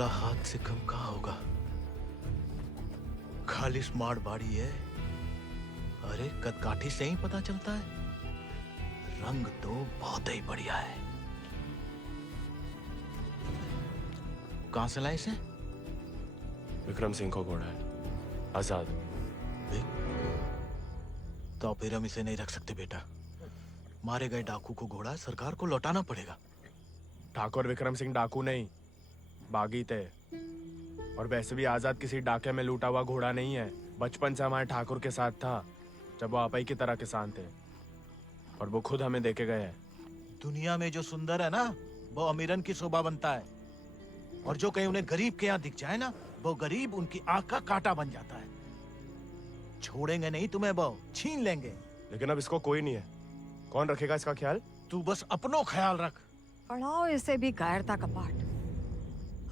हाथ से कम कहाँ होगा? खाली स्मार्ट बाड़ी है। अरे कदकाठी से ही पता चलता है, रंग तो बहुत ही बढ़िया है। कहां से लाए इसे? विक्रम सिंह को घोड़ा है, आजाद। तो फिर हम इसे नहीं रख सकते बेटा। मारे गए डाकू को घोड़ा सरकार को लौटाना पड़ेगा। ठाकुर विक्रम सिंह डाकू नहीं, बागी थे। और वैसे भी आजाद किसी डाके में लूटा हुआ घोड़ा नहीं है। बचपन से हमारे ठाकुर के साथ था, जब वो आपई की तरह किसान थे, और वो खुद हमें देके गए हैं। दुनिया में जो सुंदर है ना, वो अमीरन की शोभा बनता है, और जो कहीं उन्हें गरीब के यहाँ दिख जाए ना, वो गरीब उनकी आंख का कांटा बन जाता है। छोड़ेंगे नहीं तुम्हें, वो छीन लेंगे। लेकिन अब इसको कोई नहीं है, कौन रखेगा इसका ख्याल? तू बस अपनो ख्याल रख। पढ़ाओ इसे भी कायरता का पाठ।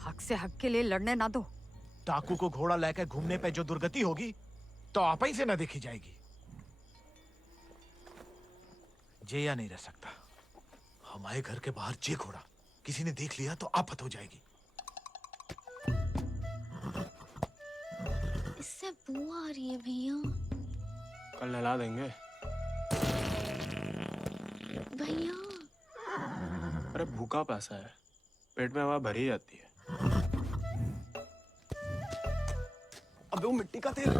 हक से हक के लिए लड़ने ना दो। डाकू को घोड़ा लेकर घूमने पे जो दुर्गति होगी तो आप ही से न देखी जाएगी। जेया नहीं रह सकता। हमारे घर के बाहर जे घोड़ा किसी ने देख लिया तो आफत हो जाएगी। इससे बू आ रही है भैया। कल नहला देंगे भैया। अरे भूखा पैसा है, पेट में हवा भरी जाती है। अबे वो मिट्टी का तेल।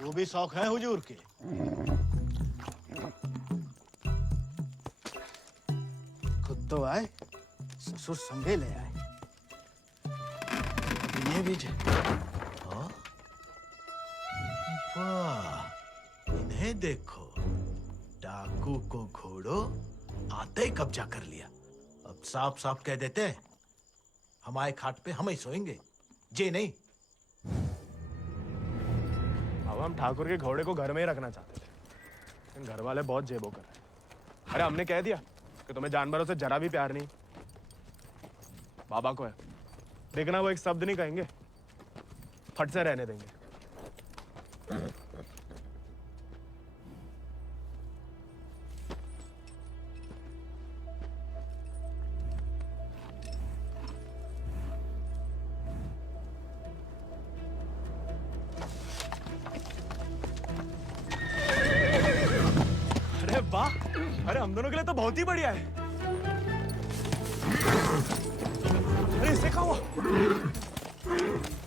वो भी शौक है हुजूर के। खुद तो आए, ससुर संगे ले आए। ये भी हाँ? वाह, इन्हें देखो, डाकू को घोड़ो आते ही कब्जा कर लिया। अब साफ साफ कह देते हैं, हमारे खाट पे हम ही सोएंगे, जे नहीं। अब हम ठाकुर के घोड़े को घर में ही रखना चाहते थे, लेकिन घर वाले बहुत जेबो कर रहे हैं। अरे हमने कह दिया कि तुम्हें जानवरों से जरा भी प्यार नहीं। बाबा को है, देखना वो एक शब्द नहीं कहेंगे, फट से रहने देंगे। अरे वाह, अरे हम दोनों के लिए तो बहुत ही बढ़िया है। अरे इससे क्या हुआ?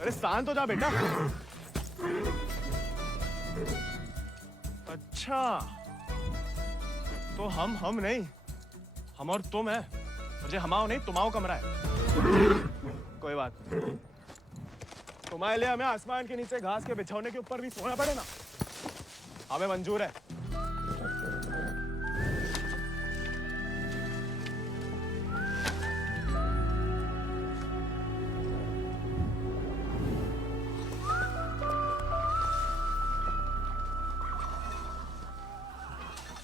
अरे शांत हो जा बेटा। अच्छा, तो हम नहीं, हम और तुम है। मुझे हमाओ नहीं, तुम्हाओ कमरा है। कोई बात नहीं, तुम्हारे लिए हमें आसमान के नीचे घास के बिछौने के ऊपर भी सोना पड़े ना, हमें मंजूर है।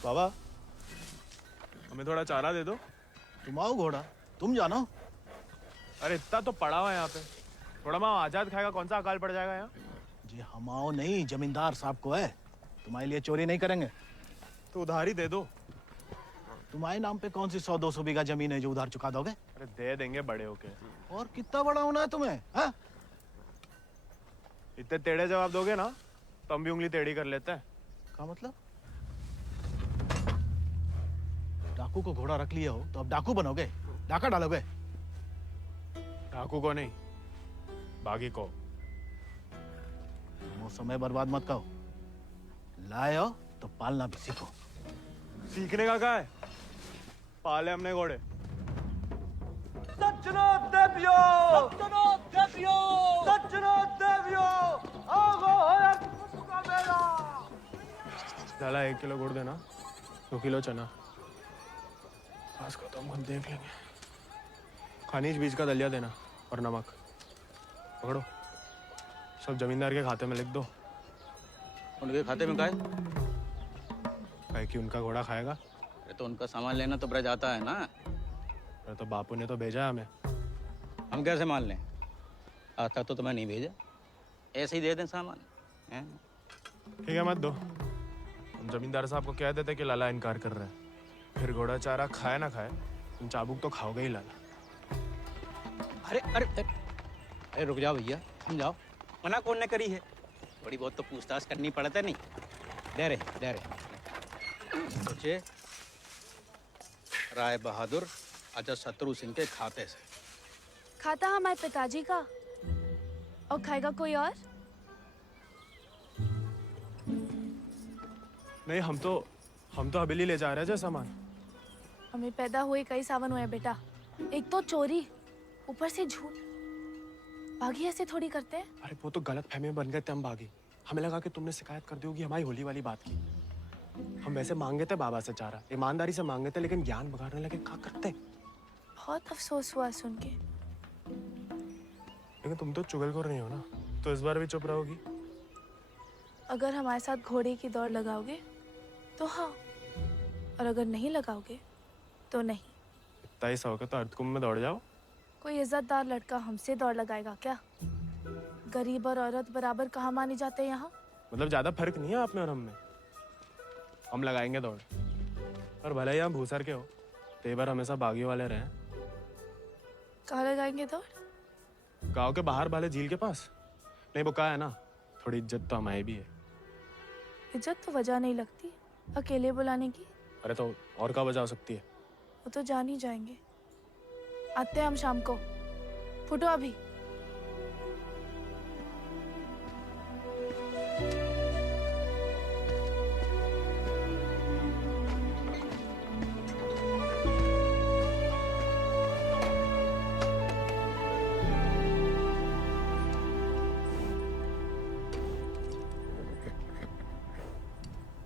बाबा हमें थोड़ा चारा दे दो। तुम आओ घोड़ा, तुम जानो। अरे इतना तो पड़ा हुआ है यहाँ पे, थोड़ा माँ आजाद खाएगा, कौन सा अकाल पड़ जाएगा यहाँ। जी हम आओ नहीं, जमींदार साहब को है, तुम्हारे लिए चोरी नहीं करेंगे। तो उधार ही दे दो। तुम्हारे नाम पे कौन सी 100-200 बीघा जमीन है जो उधार चुका दोगे? अरे दे देंगे बड़े होके। और कितना बड़ा होना है तुम्हें? हाँ? इतने टेढ़े जवाब दोगे ना तो हम भी उंगली टेढ़ी कर लेते हैं। क्या मतलब? डाकू को घोड़ा रख लिया हो तो अब डाकू बनोगे, डाका डालोगे? डाकू को नहीं, बागी को। वो समय बर्बाद मत करो, लाए हो तो पालना भी सीखो। सीखने का क्या है, पाले हमने घोड़े। सज्जनों देवियों, सज्जनों देवियों, सज्जनों देवियों, आगो होया का मेला। डाला 1 किलो गुड़ देना, 2 किलो चना। आज को तो हम खुद देख लेंगे। खनिज बीज का दलिया देना और नमक। पकड़ो, सब जमींदार के खाते में लिख दो। उनके खाते में काय? काहे कि उनका घोड़ा खाएगा। अरे तो उनका सामान लेना तो ब्रज आता है ना। अरे तो बापू ने तो भेजा है हमें। हम कैसे मान लें? आज तक तो तुम्हें नहीं भेजा, ऐसे ही दे दें सामान। हैं? ठीक है मत दो, हम जमींदार साहब को कह देते कि लाला इनकार कर रहा है। फिर घोड़ा चारा खाए ना खाए, तुम चाबुक तो खाओगे ही लाला। अरे अरे अरे रुक जाओ भैया, समझाओ। मना कौन ने करी है? थोड़ी बहुत तो पूछताछ करनी पड़ता नहीं। दे रहे सोचे राय बहादुर अजय शत्रु सिंह के खाते से। खाता हमारे पिताजी का, और खाएगा कोई और? नहीं, हम तो हवेली ले जा रहे हैं सामान। हमें पैदा हुए कई सावन हुए बेटा, एक तो चोरी, ऊपर से झूठ। बागी ऐसे थोड़ी करते हैं। अरे वो तो गलत फहमी में बन गए थे हम बागी। हमें लगा कि तुमने शिकायत कर दी होगी हमारी होली वाली बात की। हम वैसे मांगे थे बाबा से चारा, ईमानदारी से मांगे थे, लेकिन ज्ञान बगाड़ने लगे। क्या करते? बहुत अफसोस हुआ सुन के। लेकिन तुम तो चुगलखोर नहीं हो ना, तो इस बार भी चुप रहोगी? अगर हमारे साथ घोड़े की दौड़ लगाओगे तो हाँ, और अगर नहीं लगाओगे तो नहीं। इतना ही सौ तो अर्धकुंभ में दौड़ जाओ। कोई इज्जतदार लड़का हमसे दौड़ लगाएगा क्या? गरीब और औरत बराबर कहाँ माने जाते हैं यहाँ? मतलब ज्यादा फर्क नहीं है आप में और हम में। हम लगाएंगे दौड़, और भले ही हम भूसर के हो, तो बार हमेशा बागी वाले रहे। कहाँ लगाएंगे दौड़? गांव के बाहर वाले झील के पास। नहीं वो कहा है ना, थोड़ी इज्जत तो हमारी भी है। इज्जत तो वजह नहीं लगती अकेले बुलाने की। अरे तो और क्या वजह हो सकती है? वो तो जान ही जाएंगे। आते हैं हम शाम को, फुटो अभी।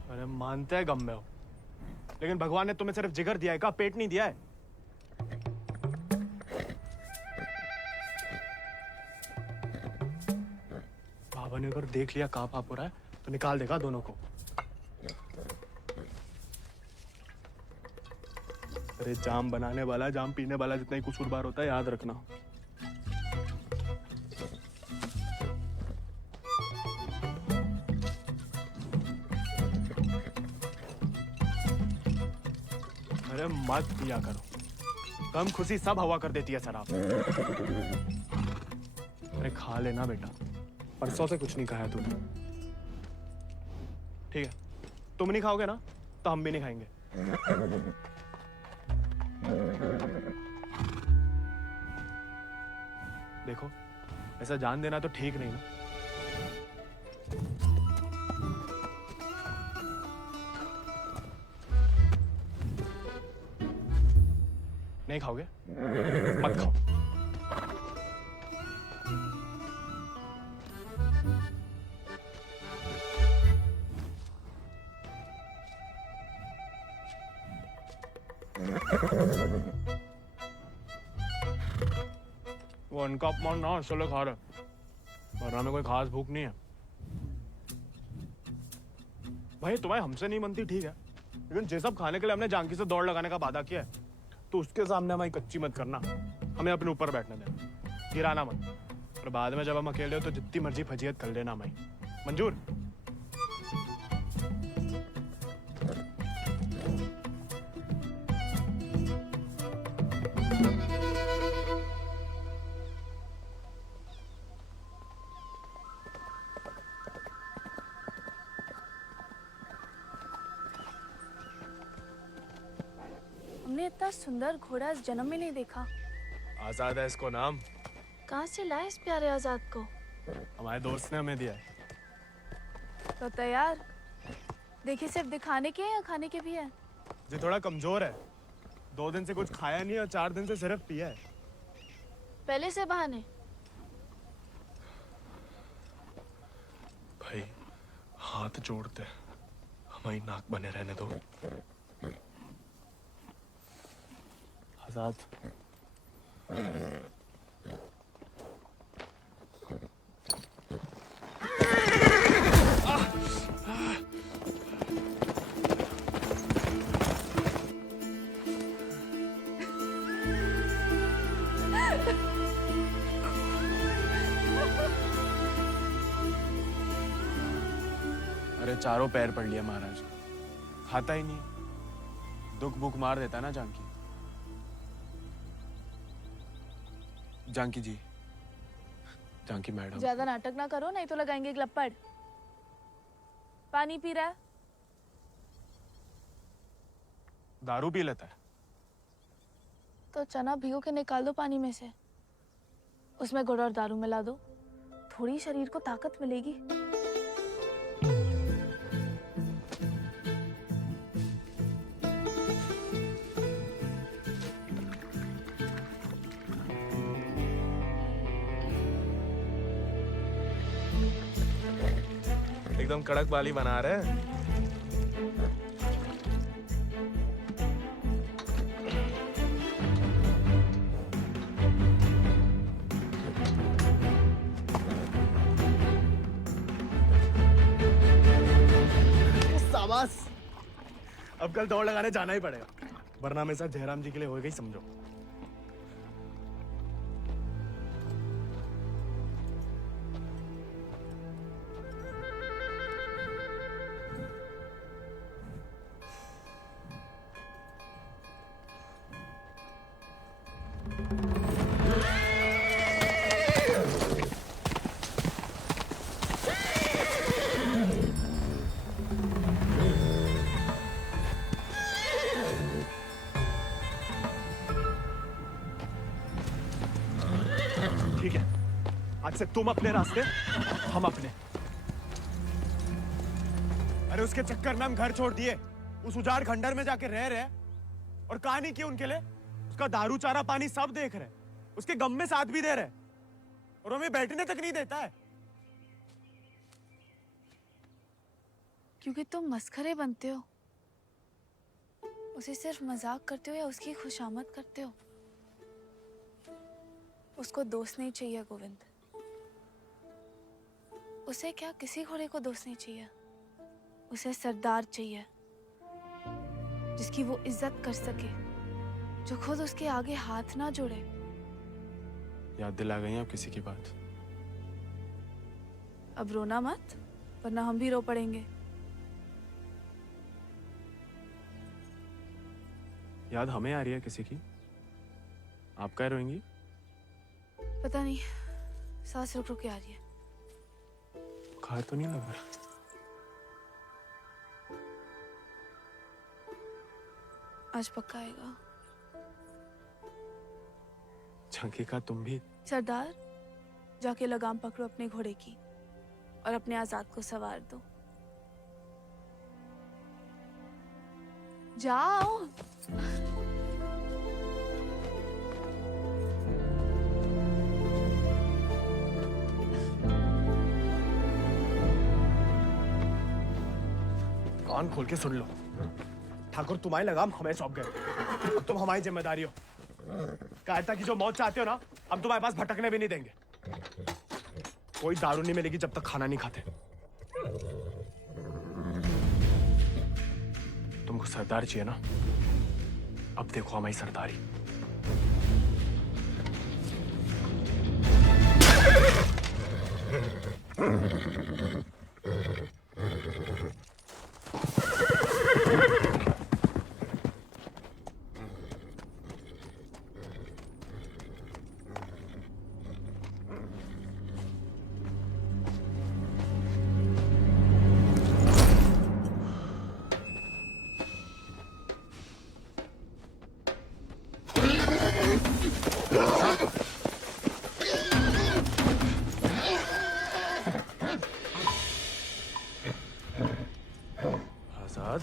अरे मानते हैं गम में हो, लेकिन भगवान ने तुम्हें सिर्फ जिगर दिया है, का पेट नहीं दिया है। बाबा ने अगर देख लिया कहाँ पाप हो रहा है तो निकाल देगा दोनों को। अरे जाम बनाने वाला, जाम पीने वाला जितना ही कसूरवार होता है, याद रखना। अरे मत पिया करो, कम खुशी सब हवा कर देती है शराब। अरे खा लेना बेटा, परसों से कुछ नहीं खाया तूने। ठीक है, तुम नहीं खाओगे ना तो हम भी नहीं खाएंगे। देखो, ऐसा जान देना तो ठीक नहीं ना। नहीं खाओगे? मत खाओ। वो उनका अपमान ना चलो खा रहे, वरना में कोई खास भूख नहीं है। भाई तुम्हारी हमसे नहीं बनती ठीक है, लेकिन ये सब खाने के लिए हमने जानकी से दौड़ लगाने का वादा किया है, तो उसके सामने हमारी कच्ची मत करना, हमें अपने ऊपर बैठने देना, गिराना मत। और बाद में जब हम अकेले हो तो जितनी मर्जी फजीयत कर लेना हमारी, मंजूर? हमने इतना सुंदर घोड़ा इस जन्म में नहीं देखा। आजाद है इसको नाम। कहाँ से लाए इस प्यारे आजाद को? हमारे दोस्त ने हमें दिया है। तो तैयार? देखिए सिर्फ दिखाने के हैं या खाने के भी हैं? ये थोड़ा कमजोर है, 2 दिन से कुछ खाया नहीं और 4 दिन से सिर्फ पिया है। पहले से बहाने। भाई हाथ जोड़ते, हमारी नाक बने रहने दो। आजाद, अरे चारों पैर पड़ लिया महाराज, खाता ही नहीं, दुख भूख मार देता ना जानकी। जानकी जी, जानकी मैडम। ज्यादा नाटक ना करो नहीं तो लगाएंगे ग्लप्पड़। पानी पी रहा है? दारू पी लेता है। तो चना भिगो के निकाल दो पानी में से, उसमें गुड़ और दारू मिला दो, थोड़ी शरीर को ताकत मिलेगी। एकदम कड़क वाली बना रहे हैं। शाबाश, अब कल दौड़ लगाने जाना ही पड़ेगा, वरना मेरे साथ जयराम जी के लिए हो गई समझो। ठीक है, आज से तुम अपने रास्ते, हम अपने। अरे उसके चक्कर में हम घर छोड़ दिए, उस उजाड़ खंडर में जाके रह रहे, और कहानी की उनके लिए उसका दारू चारा पानी सब देख रहे, उसके गम में साथ भी दे रहे, और हमें बैठने तक नहीं देता है। क्योंकि तुम मस्खरे बनते हो, उसे सिर्फ मजाक करते हो या उसकी खुशामद करते हो। उसको दोस्त नहीं चाहिए गोविंद, उसे क्या किसी घोड़े को दोस्त नहीं चाहिए, उसे सरदार चाहिए जिसकी वो इज्जत कर सके, जो खुद उसके आगे हाथ ना जोड़े। याद दिला गई अब किसी की बात। अब रोना मत, वरना हम भी रो पड़ेंगे। याद हमें आ रही है किसी की? आप क्या रोएंगी? पता नहीं, सांस रुक रुक के आ रही है। बुखार तो नहीं लग रहा? आज पक्का आएगा। झांकी का तुम भी? सरदार, जाके लगाम पकड़ो अपने घोड़े की और अपने आजाद को सवार दो। जाओ। कान खोल के सुन लो, ठाकुर तुम्हारी लगाम हमें सौंप गए, अब तुम हमारी जिम्मेदारी हो। कायरता की जो मौत चाहते हो ना, हम तुम्हारे पास भटकने भी नहीं देंगे। कोई दारू नहीं मिलेगी जब तक खाना नहीं खाते। तुम तुमको सरदार चाहिए ना? अब देखो हमारी सरदारी। आजाद,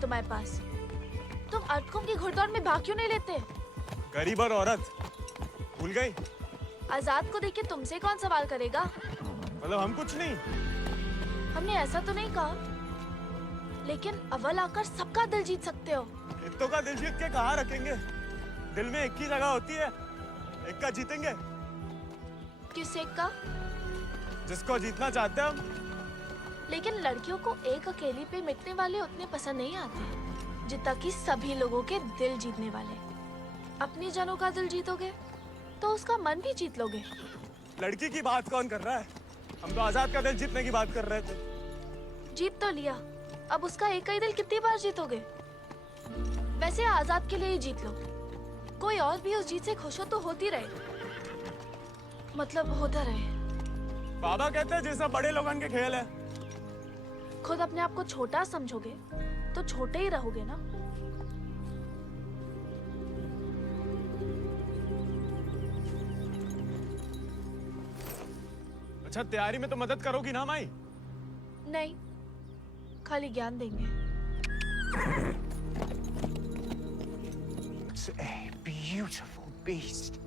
तुम्हारे पास, तुम अटकुम की घुड़दौड़ में भाग क्यों नहीं लेते? गरीब और औरत भूल गई? आजाद को देख के तुमसे कौन सवाल करेगा? मतलब हम कुछ नहीं? हमने ऐसा तो नहीं कहा, लेकिन अव्वल आकर सबका दिल जीत सकते हो। इत्तों का दिल जीत के कहाँ रखेंगे? दिल में एक ही जगह होती है, एक का जीतेंगे। किस एक का? जिसको जीतना चाहते हम। लेकिन लड़कियों को एक अकेली पे मिटने वाले उतने पसंद नहीं आते जितना कि सभी लोगों के दिल जीतने वाले। अपनी जनों का दिल जीतोगे तो उसका मन भी जीत लोगे। लड़की की बात कौन कर रहा है? हम तो आजाद का दिल जीतने की बात कर रहे थे। जीत तो लिया, अब उसका एक ही दिल कितनी बार जीतोगे? वैसे आजाद के लिए ही जीत लो। कोई और भी उस जीत से खुश हो तो होती रहे, मतलब होता रहे। बाबा कहते हैं जैसा बड़े लोगन के खेल है। खुद अपने आप को छोटा समझोगे तो छोटे ही रहोगे ना। अच्छा, तैयारी में तो मदद करोगी ना माई? नहीं, खाली ज्ञान देंगे। It's a beautiful beast.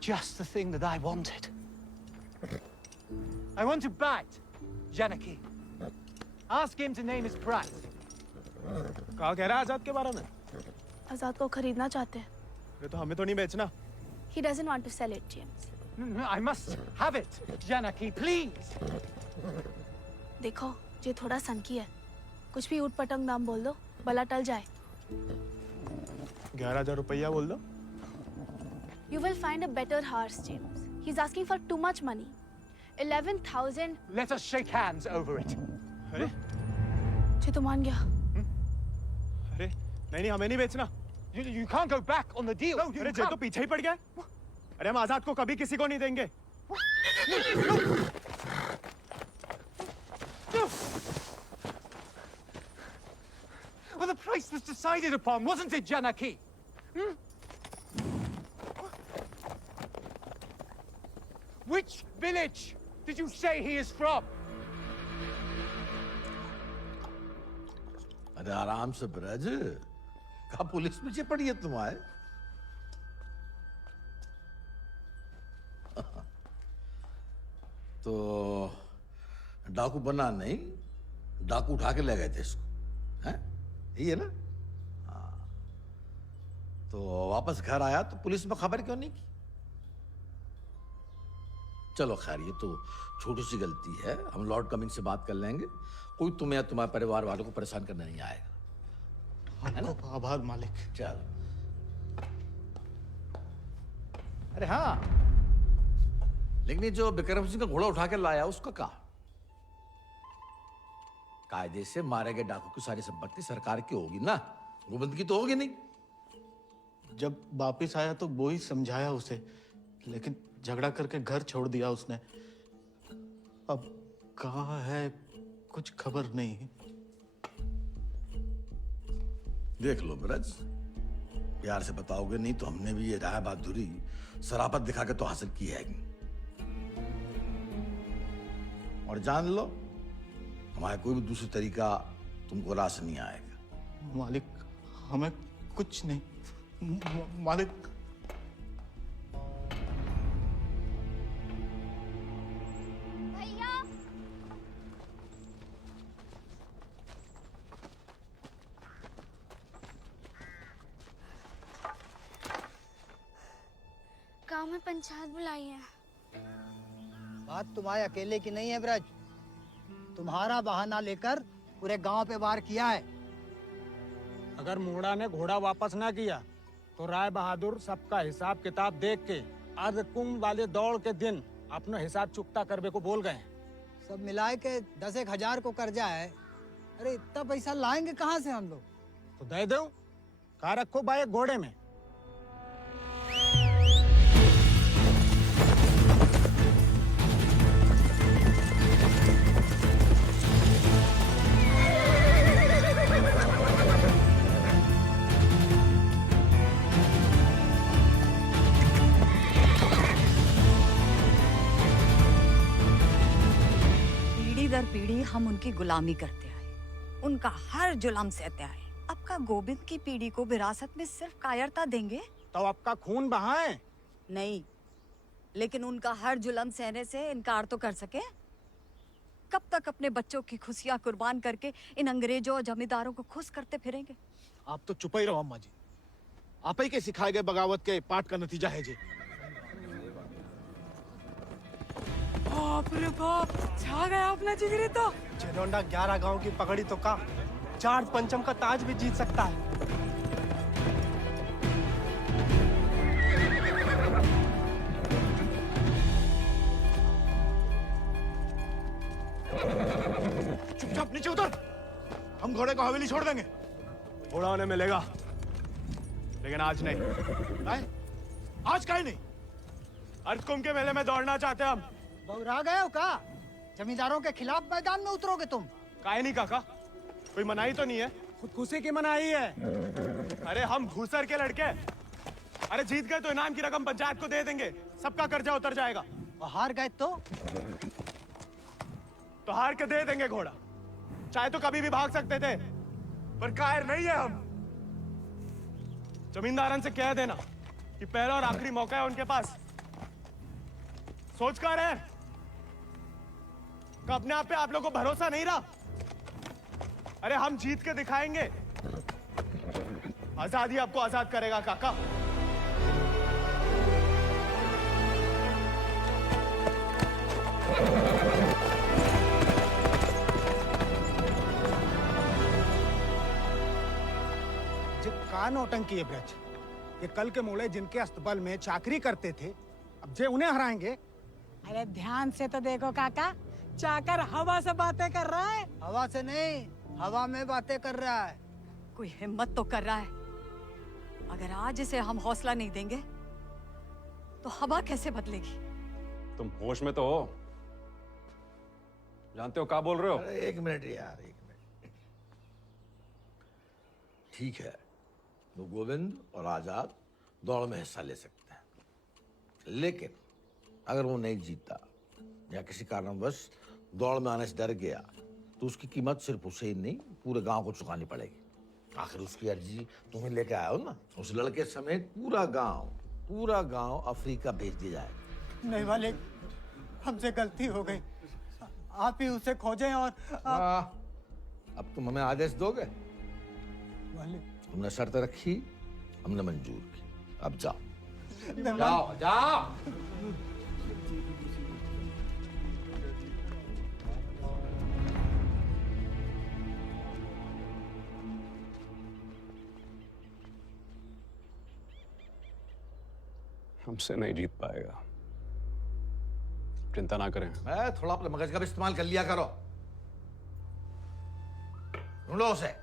Just the thing that I wanted. I want to bite Janaki. Ask him to name his price. कहा कह रहा है आजाद के बारे में? आजाद को खरीदना चाहते हैं। ये तो हमें तो नहीं बेचना। He doesn't want to sell it, James. No, I must have it, Janaki, please. देखो, ये थोड़ा सनकी है। कुछ भी ऊट-पटंग नाम बोल दो, भला टल जाए। 11,000 रुपया बोल दो। You will find a better horse, James. He's asking for too much money. 11,000. Let us shake hands over it. अरे? ये तो मान गया। अरे, नहीं, हमें नहीं बेचना। You can't go back on the deal. अरे, जे तो पीछे ही पड़ गया। अरे, हम आजाद को कभी किसी को नहीं देंगे। Well, the price was decided upon, wasn't it, Janaki? Which village did you say he is from? अरे आराम से ब्रज, कहा पुलिस पीछे पड़ी है तुम्हारे? तो डाकू बना नहीं, डाकू उठा के ले गए थे इसको, हैं? यही है ना? हाँ। तो वापस घर आया तो पुलिस में खबर क्यों नहीं की? चलो खैर, ये तो छोटी सी गलती है, हम लॉर्ड कमिंग से बात कर लेंगे। कोई तुम्हें या तुम्हारे परिवार वालों को परेशान करने नहीं आएगा। है ना? आभार मालिक। चल। अरे हाँ, लेकिन ये जो बिक्रम सिंह का घोड़ा उठा के लाया उसका क्या? कायदे से मारे गए डाकू की सारी संपत्ति सरकार की होगी ना, गोविंद की तो होगी नहीं। जब वापिस आया तो वो ही समझाया उसे, लेकिन झगड़ा करके घर छोड़ दिया उसने। अब कहाँ है कुछ खबर नहीं। देख लो ब्रज, प्यार से बताओगे नहीं तो हमने भी ये राय बहादुरी शराफत दिखा के तो हासिल की है। और जान लो, हमारा कोई भी दूसरी तरीका तुमको रास नहीं आएगा। मालिक, हमें कुछ नहीं। मालिक, गांव में पंचायत बुलाई है। बात तुम्हारे अकेले की नहीं है ब्रज, तुम्हारा बहाना लेकर पूरे गांव पे वार किया है। अगर मूड़ा ने घोड़ा वापस ना किया तो राय बहादुर सबका हिसाब किताब देख के अर्ध कुंभ वाले दौड़ के दिन अपना हिसाब चुकता करने को बोल गए। सब मिलाए के 10,000 को कर्जा है। अरे इतना पैसा लाएंगे कहाँ से हम लोग? तो दे दो, कहा रखो भाई एक घोड़े में। दर पीढ़ी हम उनकी गुलामी करते आए, उनका हर जुल्म सहते आए। अब का गोविंद की पीढ़ी को विरासत में सिर्फ कायरता देंगे तो आपका खून बहाए? नहीं, लेकिन उनका हर जुल्म सहने से इनकार तो कर सके। कब तक अपने बच्चों की खुशियां कुर्बान करके इन अंग्रेजों और जमींदारों को खुश करते फिरेंगे? आप तो चुप ही रहो अम्मा जी, आप ही के सिखाए गए बगावत के पाठ का नतीजा है जी। बाप रे बाप, छा गया अपना जिगरी तो। चिरौंडा 11 गांव की पगड़ी तो का 4 पंचम का ताज भी जीत सकता है। चुपचाप नीचे उतर। हम घोड़े को हवेली छोड़ देंगे। घोड़ा उन्हें मिलेगा, लेकिन आज नहीं। आज काहे नहीं? अर्धकुंभ के मेले में दौड़ना चाहते हैं हम। बौरा गए हो का? जमींदारों के खिलाफ मैदान में उतरोगे तुम? काहे नहीं काका, कोई मनाही तो नहीं है? खुदकुशी की मनाही है। अरे हम भूसर के लड़के, अरे जीत गए तो इनाम की रकम पंचायत को दे देंगे, सबका कर्जा उतर जाएगा। और हार गए तो हार के दे देंगे घोड़ा। चाहे तो कभी भी भाग सकते थे, पर कायर नहीं है हम। जमींदारन से कह देना कि पहला और आखिरी मौका है उनके पास। सोच कर है कि अपने आप पे आप लोगों को भरोसा नहीं रहा। अरे हम जीत के दिखाएंगे, आजादी आपको आजाद करेगा काका। का नौटंकी है ब्रज। ये कल के मोड़े जिनके अस्तबल में चाकरी करते थे, अब जे उन्हें हराएंगे। अरे ध्यान से तो देखो काका, चाकर हवा से बातें कर रहा है। हवा से नहीं, हवा में बातें कर रहा है। कोई हिम्मत तो कर रहा है। अगर आज इसे हम हौसला नहीं देंगे तो हवा कैसे बदलेगी? तुम होश में तो हो? जानते हो क्या बोल रहे हो? अरे एक मिनट यार, एक मिनट। ठीक है, तो गोविंद और आजाद दौड़ में हिस्सा ले सकते हैं, लेकिन अगर वो नहीं जीता या किसी कारणवश दौड़ में आने से डर गया तो उसकी कीमत सिर्फ उसे ही नहीं पूरे गांव को चुकानी पड़ेगी। आखिर उसकी अर्जी तुम्हें लेके आए हो ना। उस लड़के समेत पूरा गांव अफ्रीका भेज दिया जाएगा। नहीं वाले, हमसे गलती हो गई। आप ही उसे खोजें और अब तुम हमें आदेश दोगे? वाले तुमने शर्त रखी, हमने मंजूर की, अब जाओ। नहीं, जाओ जाओ। हमसे नहीं जीत पाएगा, चिंता ना करें। मैं थोड़ा अपने मगज का भी इस्तेमाल कर लिया करो। ढूंढो उसे।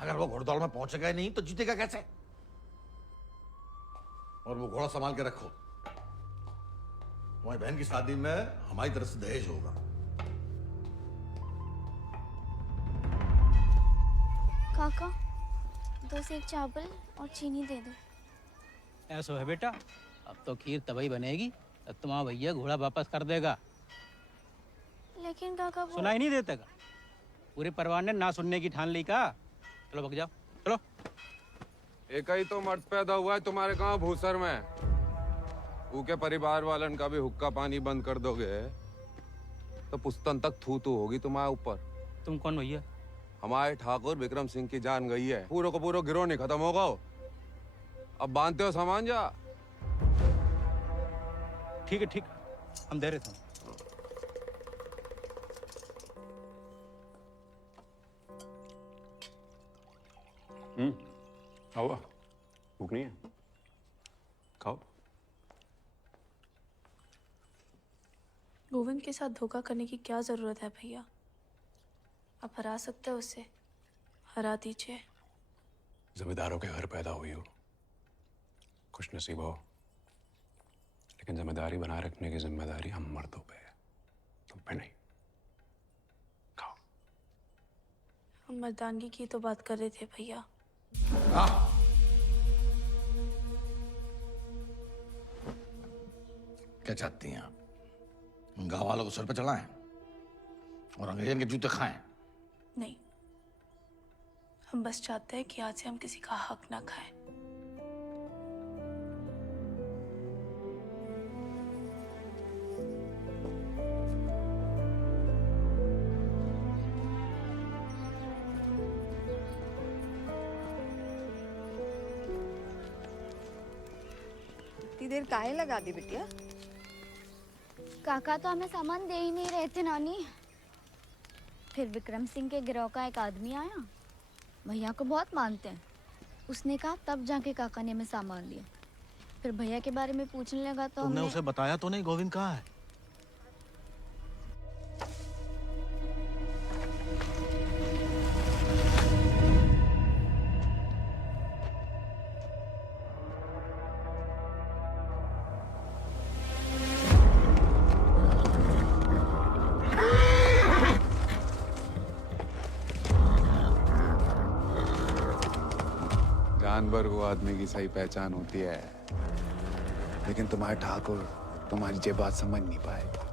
अगर वो घोड़दौड़ में पहुंचेगा ही नहीं तो जीतेगा कैसे? और वो घोड़ा संभाल के रखो, तुम्हारी बहन की शादी में हमारी तरफ से दहेज होगा। काका 2 सेक चावल और चीनी दे दो। ऐसा है बेटा, अब तो खीर तभी बनेगी तब तुम्हारा भैया घोड़ा वापस कर देगा। लेकिन काका वो... सुनाई नहीं देता का? पूरे परिवार ने ना सुनने की ठान ली का। चलो भग जाओ, चलो। एक ही तो मर्द पैदा हुआ है तुम्हारे गांव भूसर में। ऊके परिवार वालन का भी हुक्का पानी बंद कर दोगे तो पुस्तन तक थू थू होगी तुम्हारे ऊपर। तुम कौन भैया? हमारे ठाकुर विक्रम सिंह की जान गई है, पूरे को पूरा गिरोह नहीं खत्म होगा। अब बांधते हो सामान जा। ठीक है, ठीक, हम दे रहे थे। खाओ, भूख नहीं है? खाओ। गोविंद के साथ धोखा करने की क्या जरूरत है भैया? आप हरा सकते हो उसे, हरा दीजिए। जमींदारों के घर पैदा हुई हो, खुश नसीब हो, लेकिन जिम्मेदारी बनाए रखने की जिम्मेदारी हम मर्दों पे है, तुम पे नहीं। खाओ। हम मर्दानगी की तो बात कर रहे थे भैया। क्या चाहती हैं आप? गांव वालों को सर पे चढ़ाएं और अंग्रेजों के जूते खाएं? नहीं, हम बस चाहते हैं कि आज से हम किसी का हक ना खाएं। इतनी देर काहे लगा दी बिटिया? काका तो हमें सामान दे ही नहीं रहे थे नानी। फिर विक्रम सिंह के गिरोह का एक आदमी आया, भैया को बहुत मानते हैं। उसने कहा तब जाके काका ने हमें सामान दिया। फिर भैया के बारे में पूछने लगा तो तुमने हमने... उसे बताया तो नहीं गोविंद कहाँ है? जानवर को आदमी की सही पहचान होती है, लेकिन तुम्हारे ठाकुर तुम्हारी ये बात समझ नहीं पाएगा।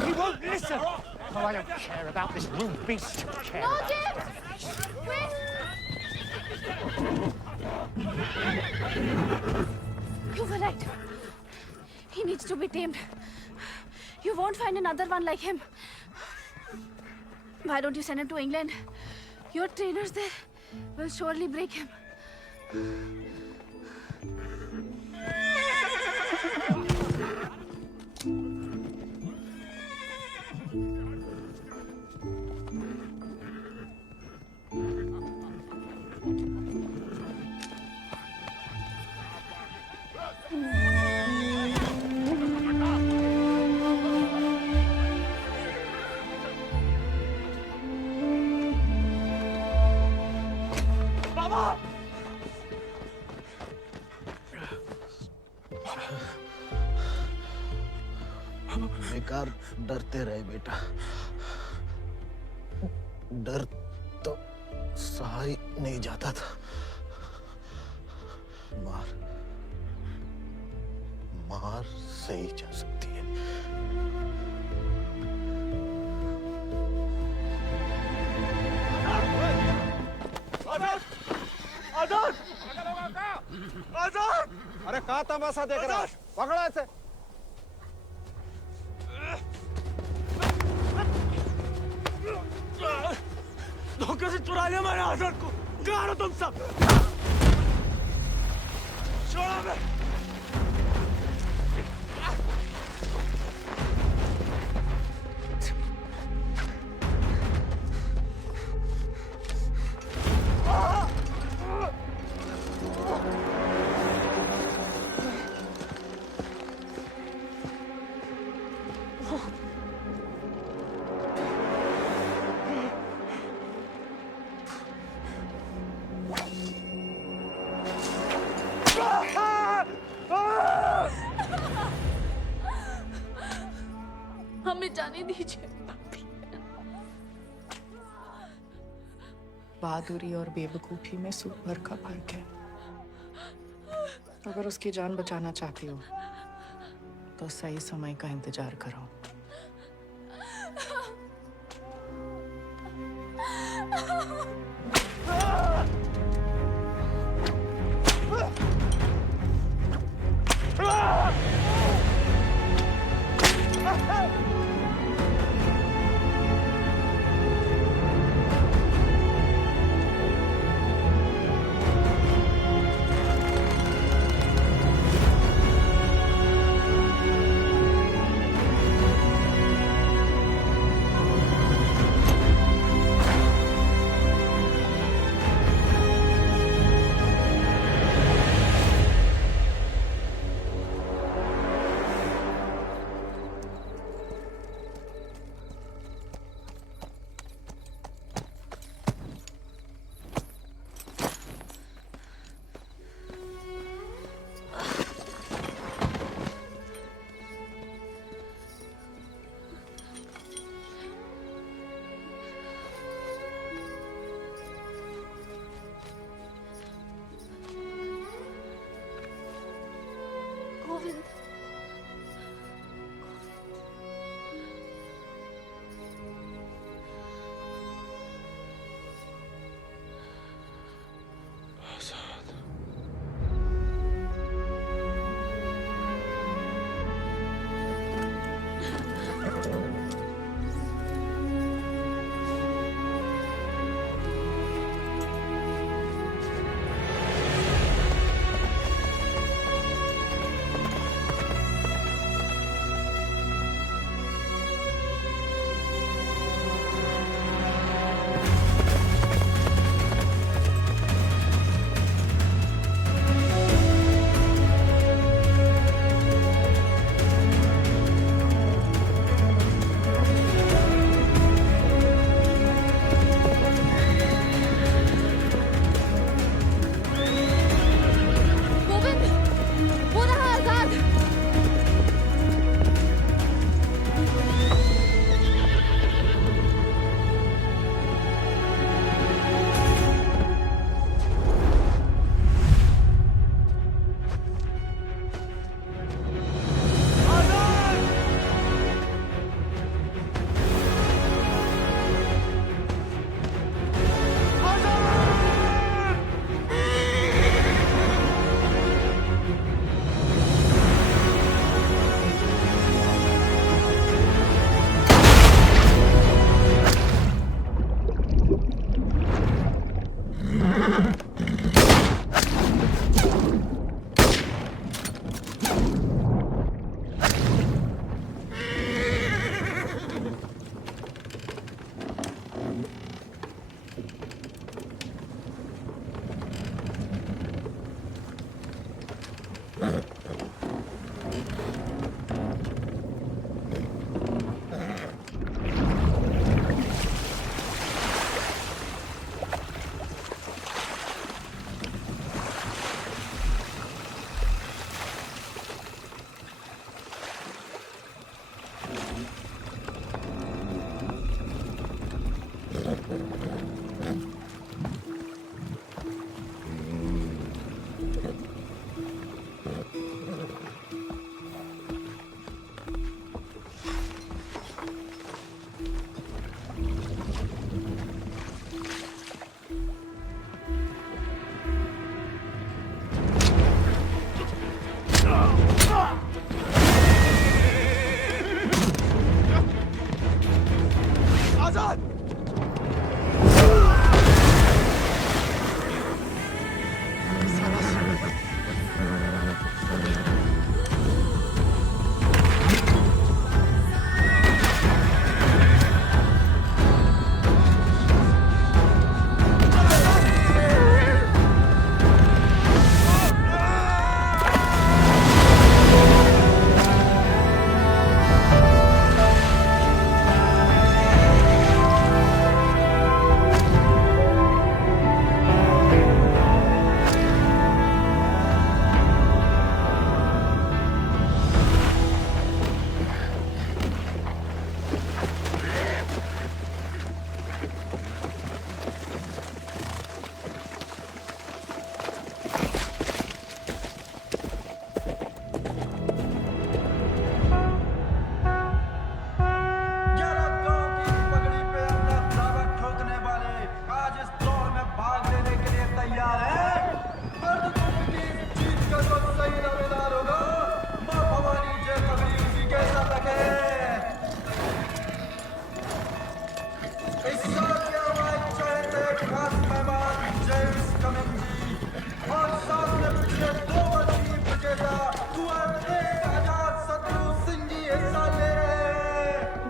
He won't listen. Oh, I don't care about this rude beast. Care No, about James! Wait! You were right. He needs to be tamed. You won't find another one like him. Why don't you send him to England? Your trainers there will surely break him. बेकार डरते रहे बेटा, डर तो सहा ही नहीं जाता था। मार सही जा सकती है। आजाद! आजाद! अरे कहाँ तमाशा देख रहा है? पकड़ो ऐसे। धोखे से चुरा लिया मैंने आजाद को। कहाँ हो तुम सब? छोड़ो मैं। हमें जाने दीजिए। बहादुरी और बेवकूफी में सूप भर का फर्क है। अगर उसकी जान बचाना चाहती हो तो सही समय का इंतजार करो।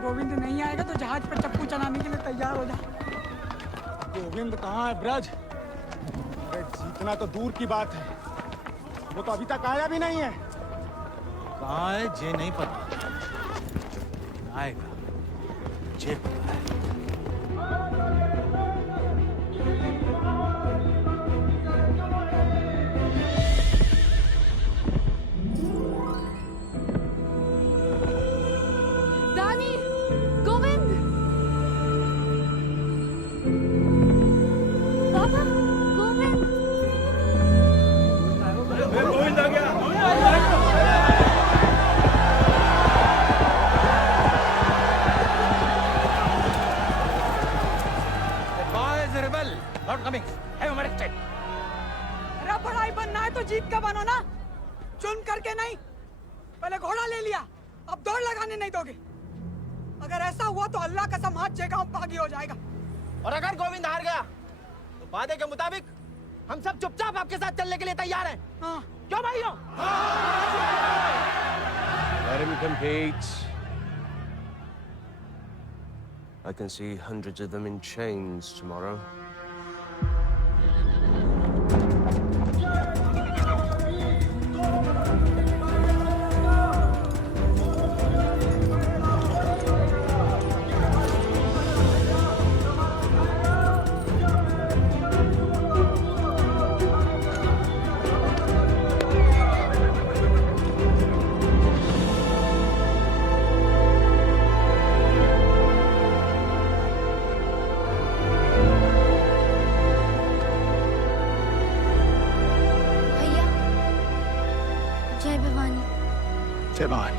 गोविंद नहीं आएगा तो जहाज पर चप्पू चलाने के लिए तैयार हो जा। गोविंद कहाँ है ब्रज? अरे जीतना तो दूर की बात है, वो तो अभी तक आया भी नहीं है। कहाँ है जे नहीं पता, आएगा जे पता है। रानी, गोविंद, बाबा, गोविंद, गोविंद आ गया। Not coming. Have him arrested. अरे बड़ाई बनना है तो जीत का बनो ना, चुन करके नहीं। पहले घोड़ा ले लिया, अब दौड़ लगाने नहीं दोगे। अगर ऐसा हुआ तो अल्लाह कसम हाथ जे गांव पागी हो जाएगा। और अगर गोविंद हार गया तो वादे के मुताबिक हम सब चुपचाप आपके साथ चलने के लिए तैयार हैं। हाँ। क्यों भाइयों? Let him compete. I can see hundreds of them in chains tomorrow. जय भवानी। जय भवानी।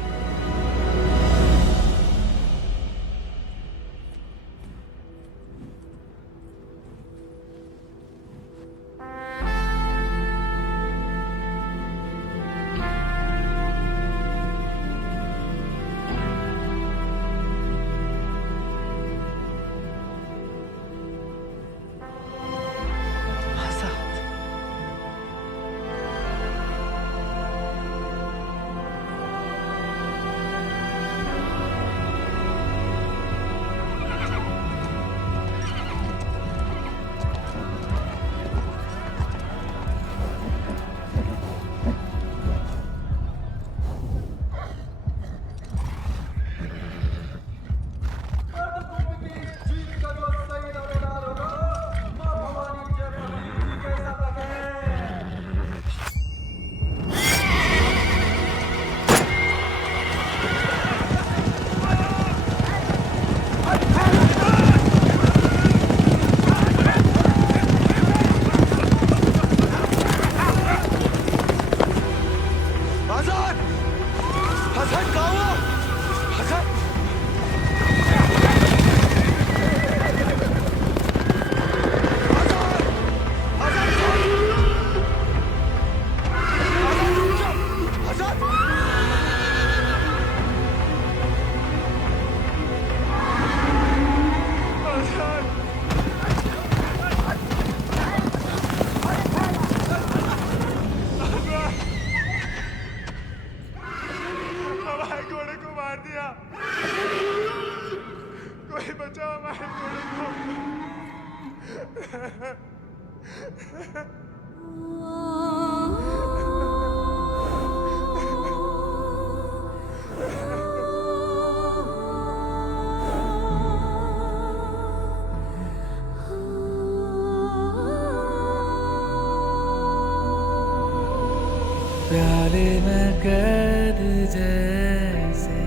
प्याले में कैद जैसे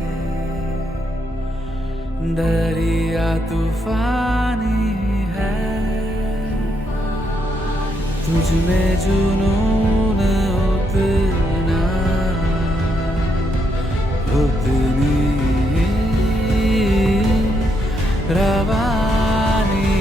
दरिया तूफानी है, तुझ में जुनून उतना उतनी रवानी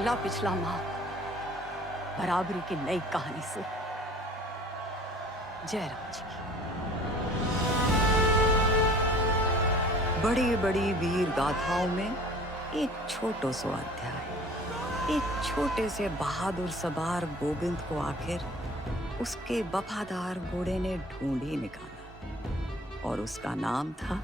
अगला पिछला माह बराबरी की नई कहानी से जयराम जी की। बड़ी बड़ी वीर गाथाओं में एक छोटो सो अध्याय। एक छोटे से बहादुर सवार गोविंद को आखिर उसके वफादार घोड़े ने ढूंढ ही निकाला और उसका नाम था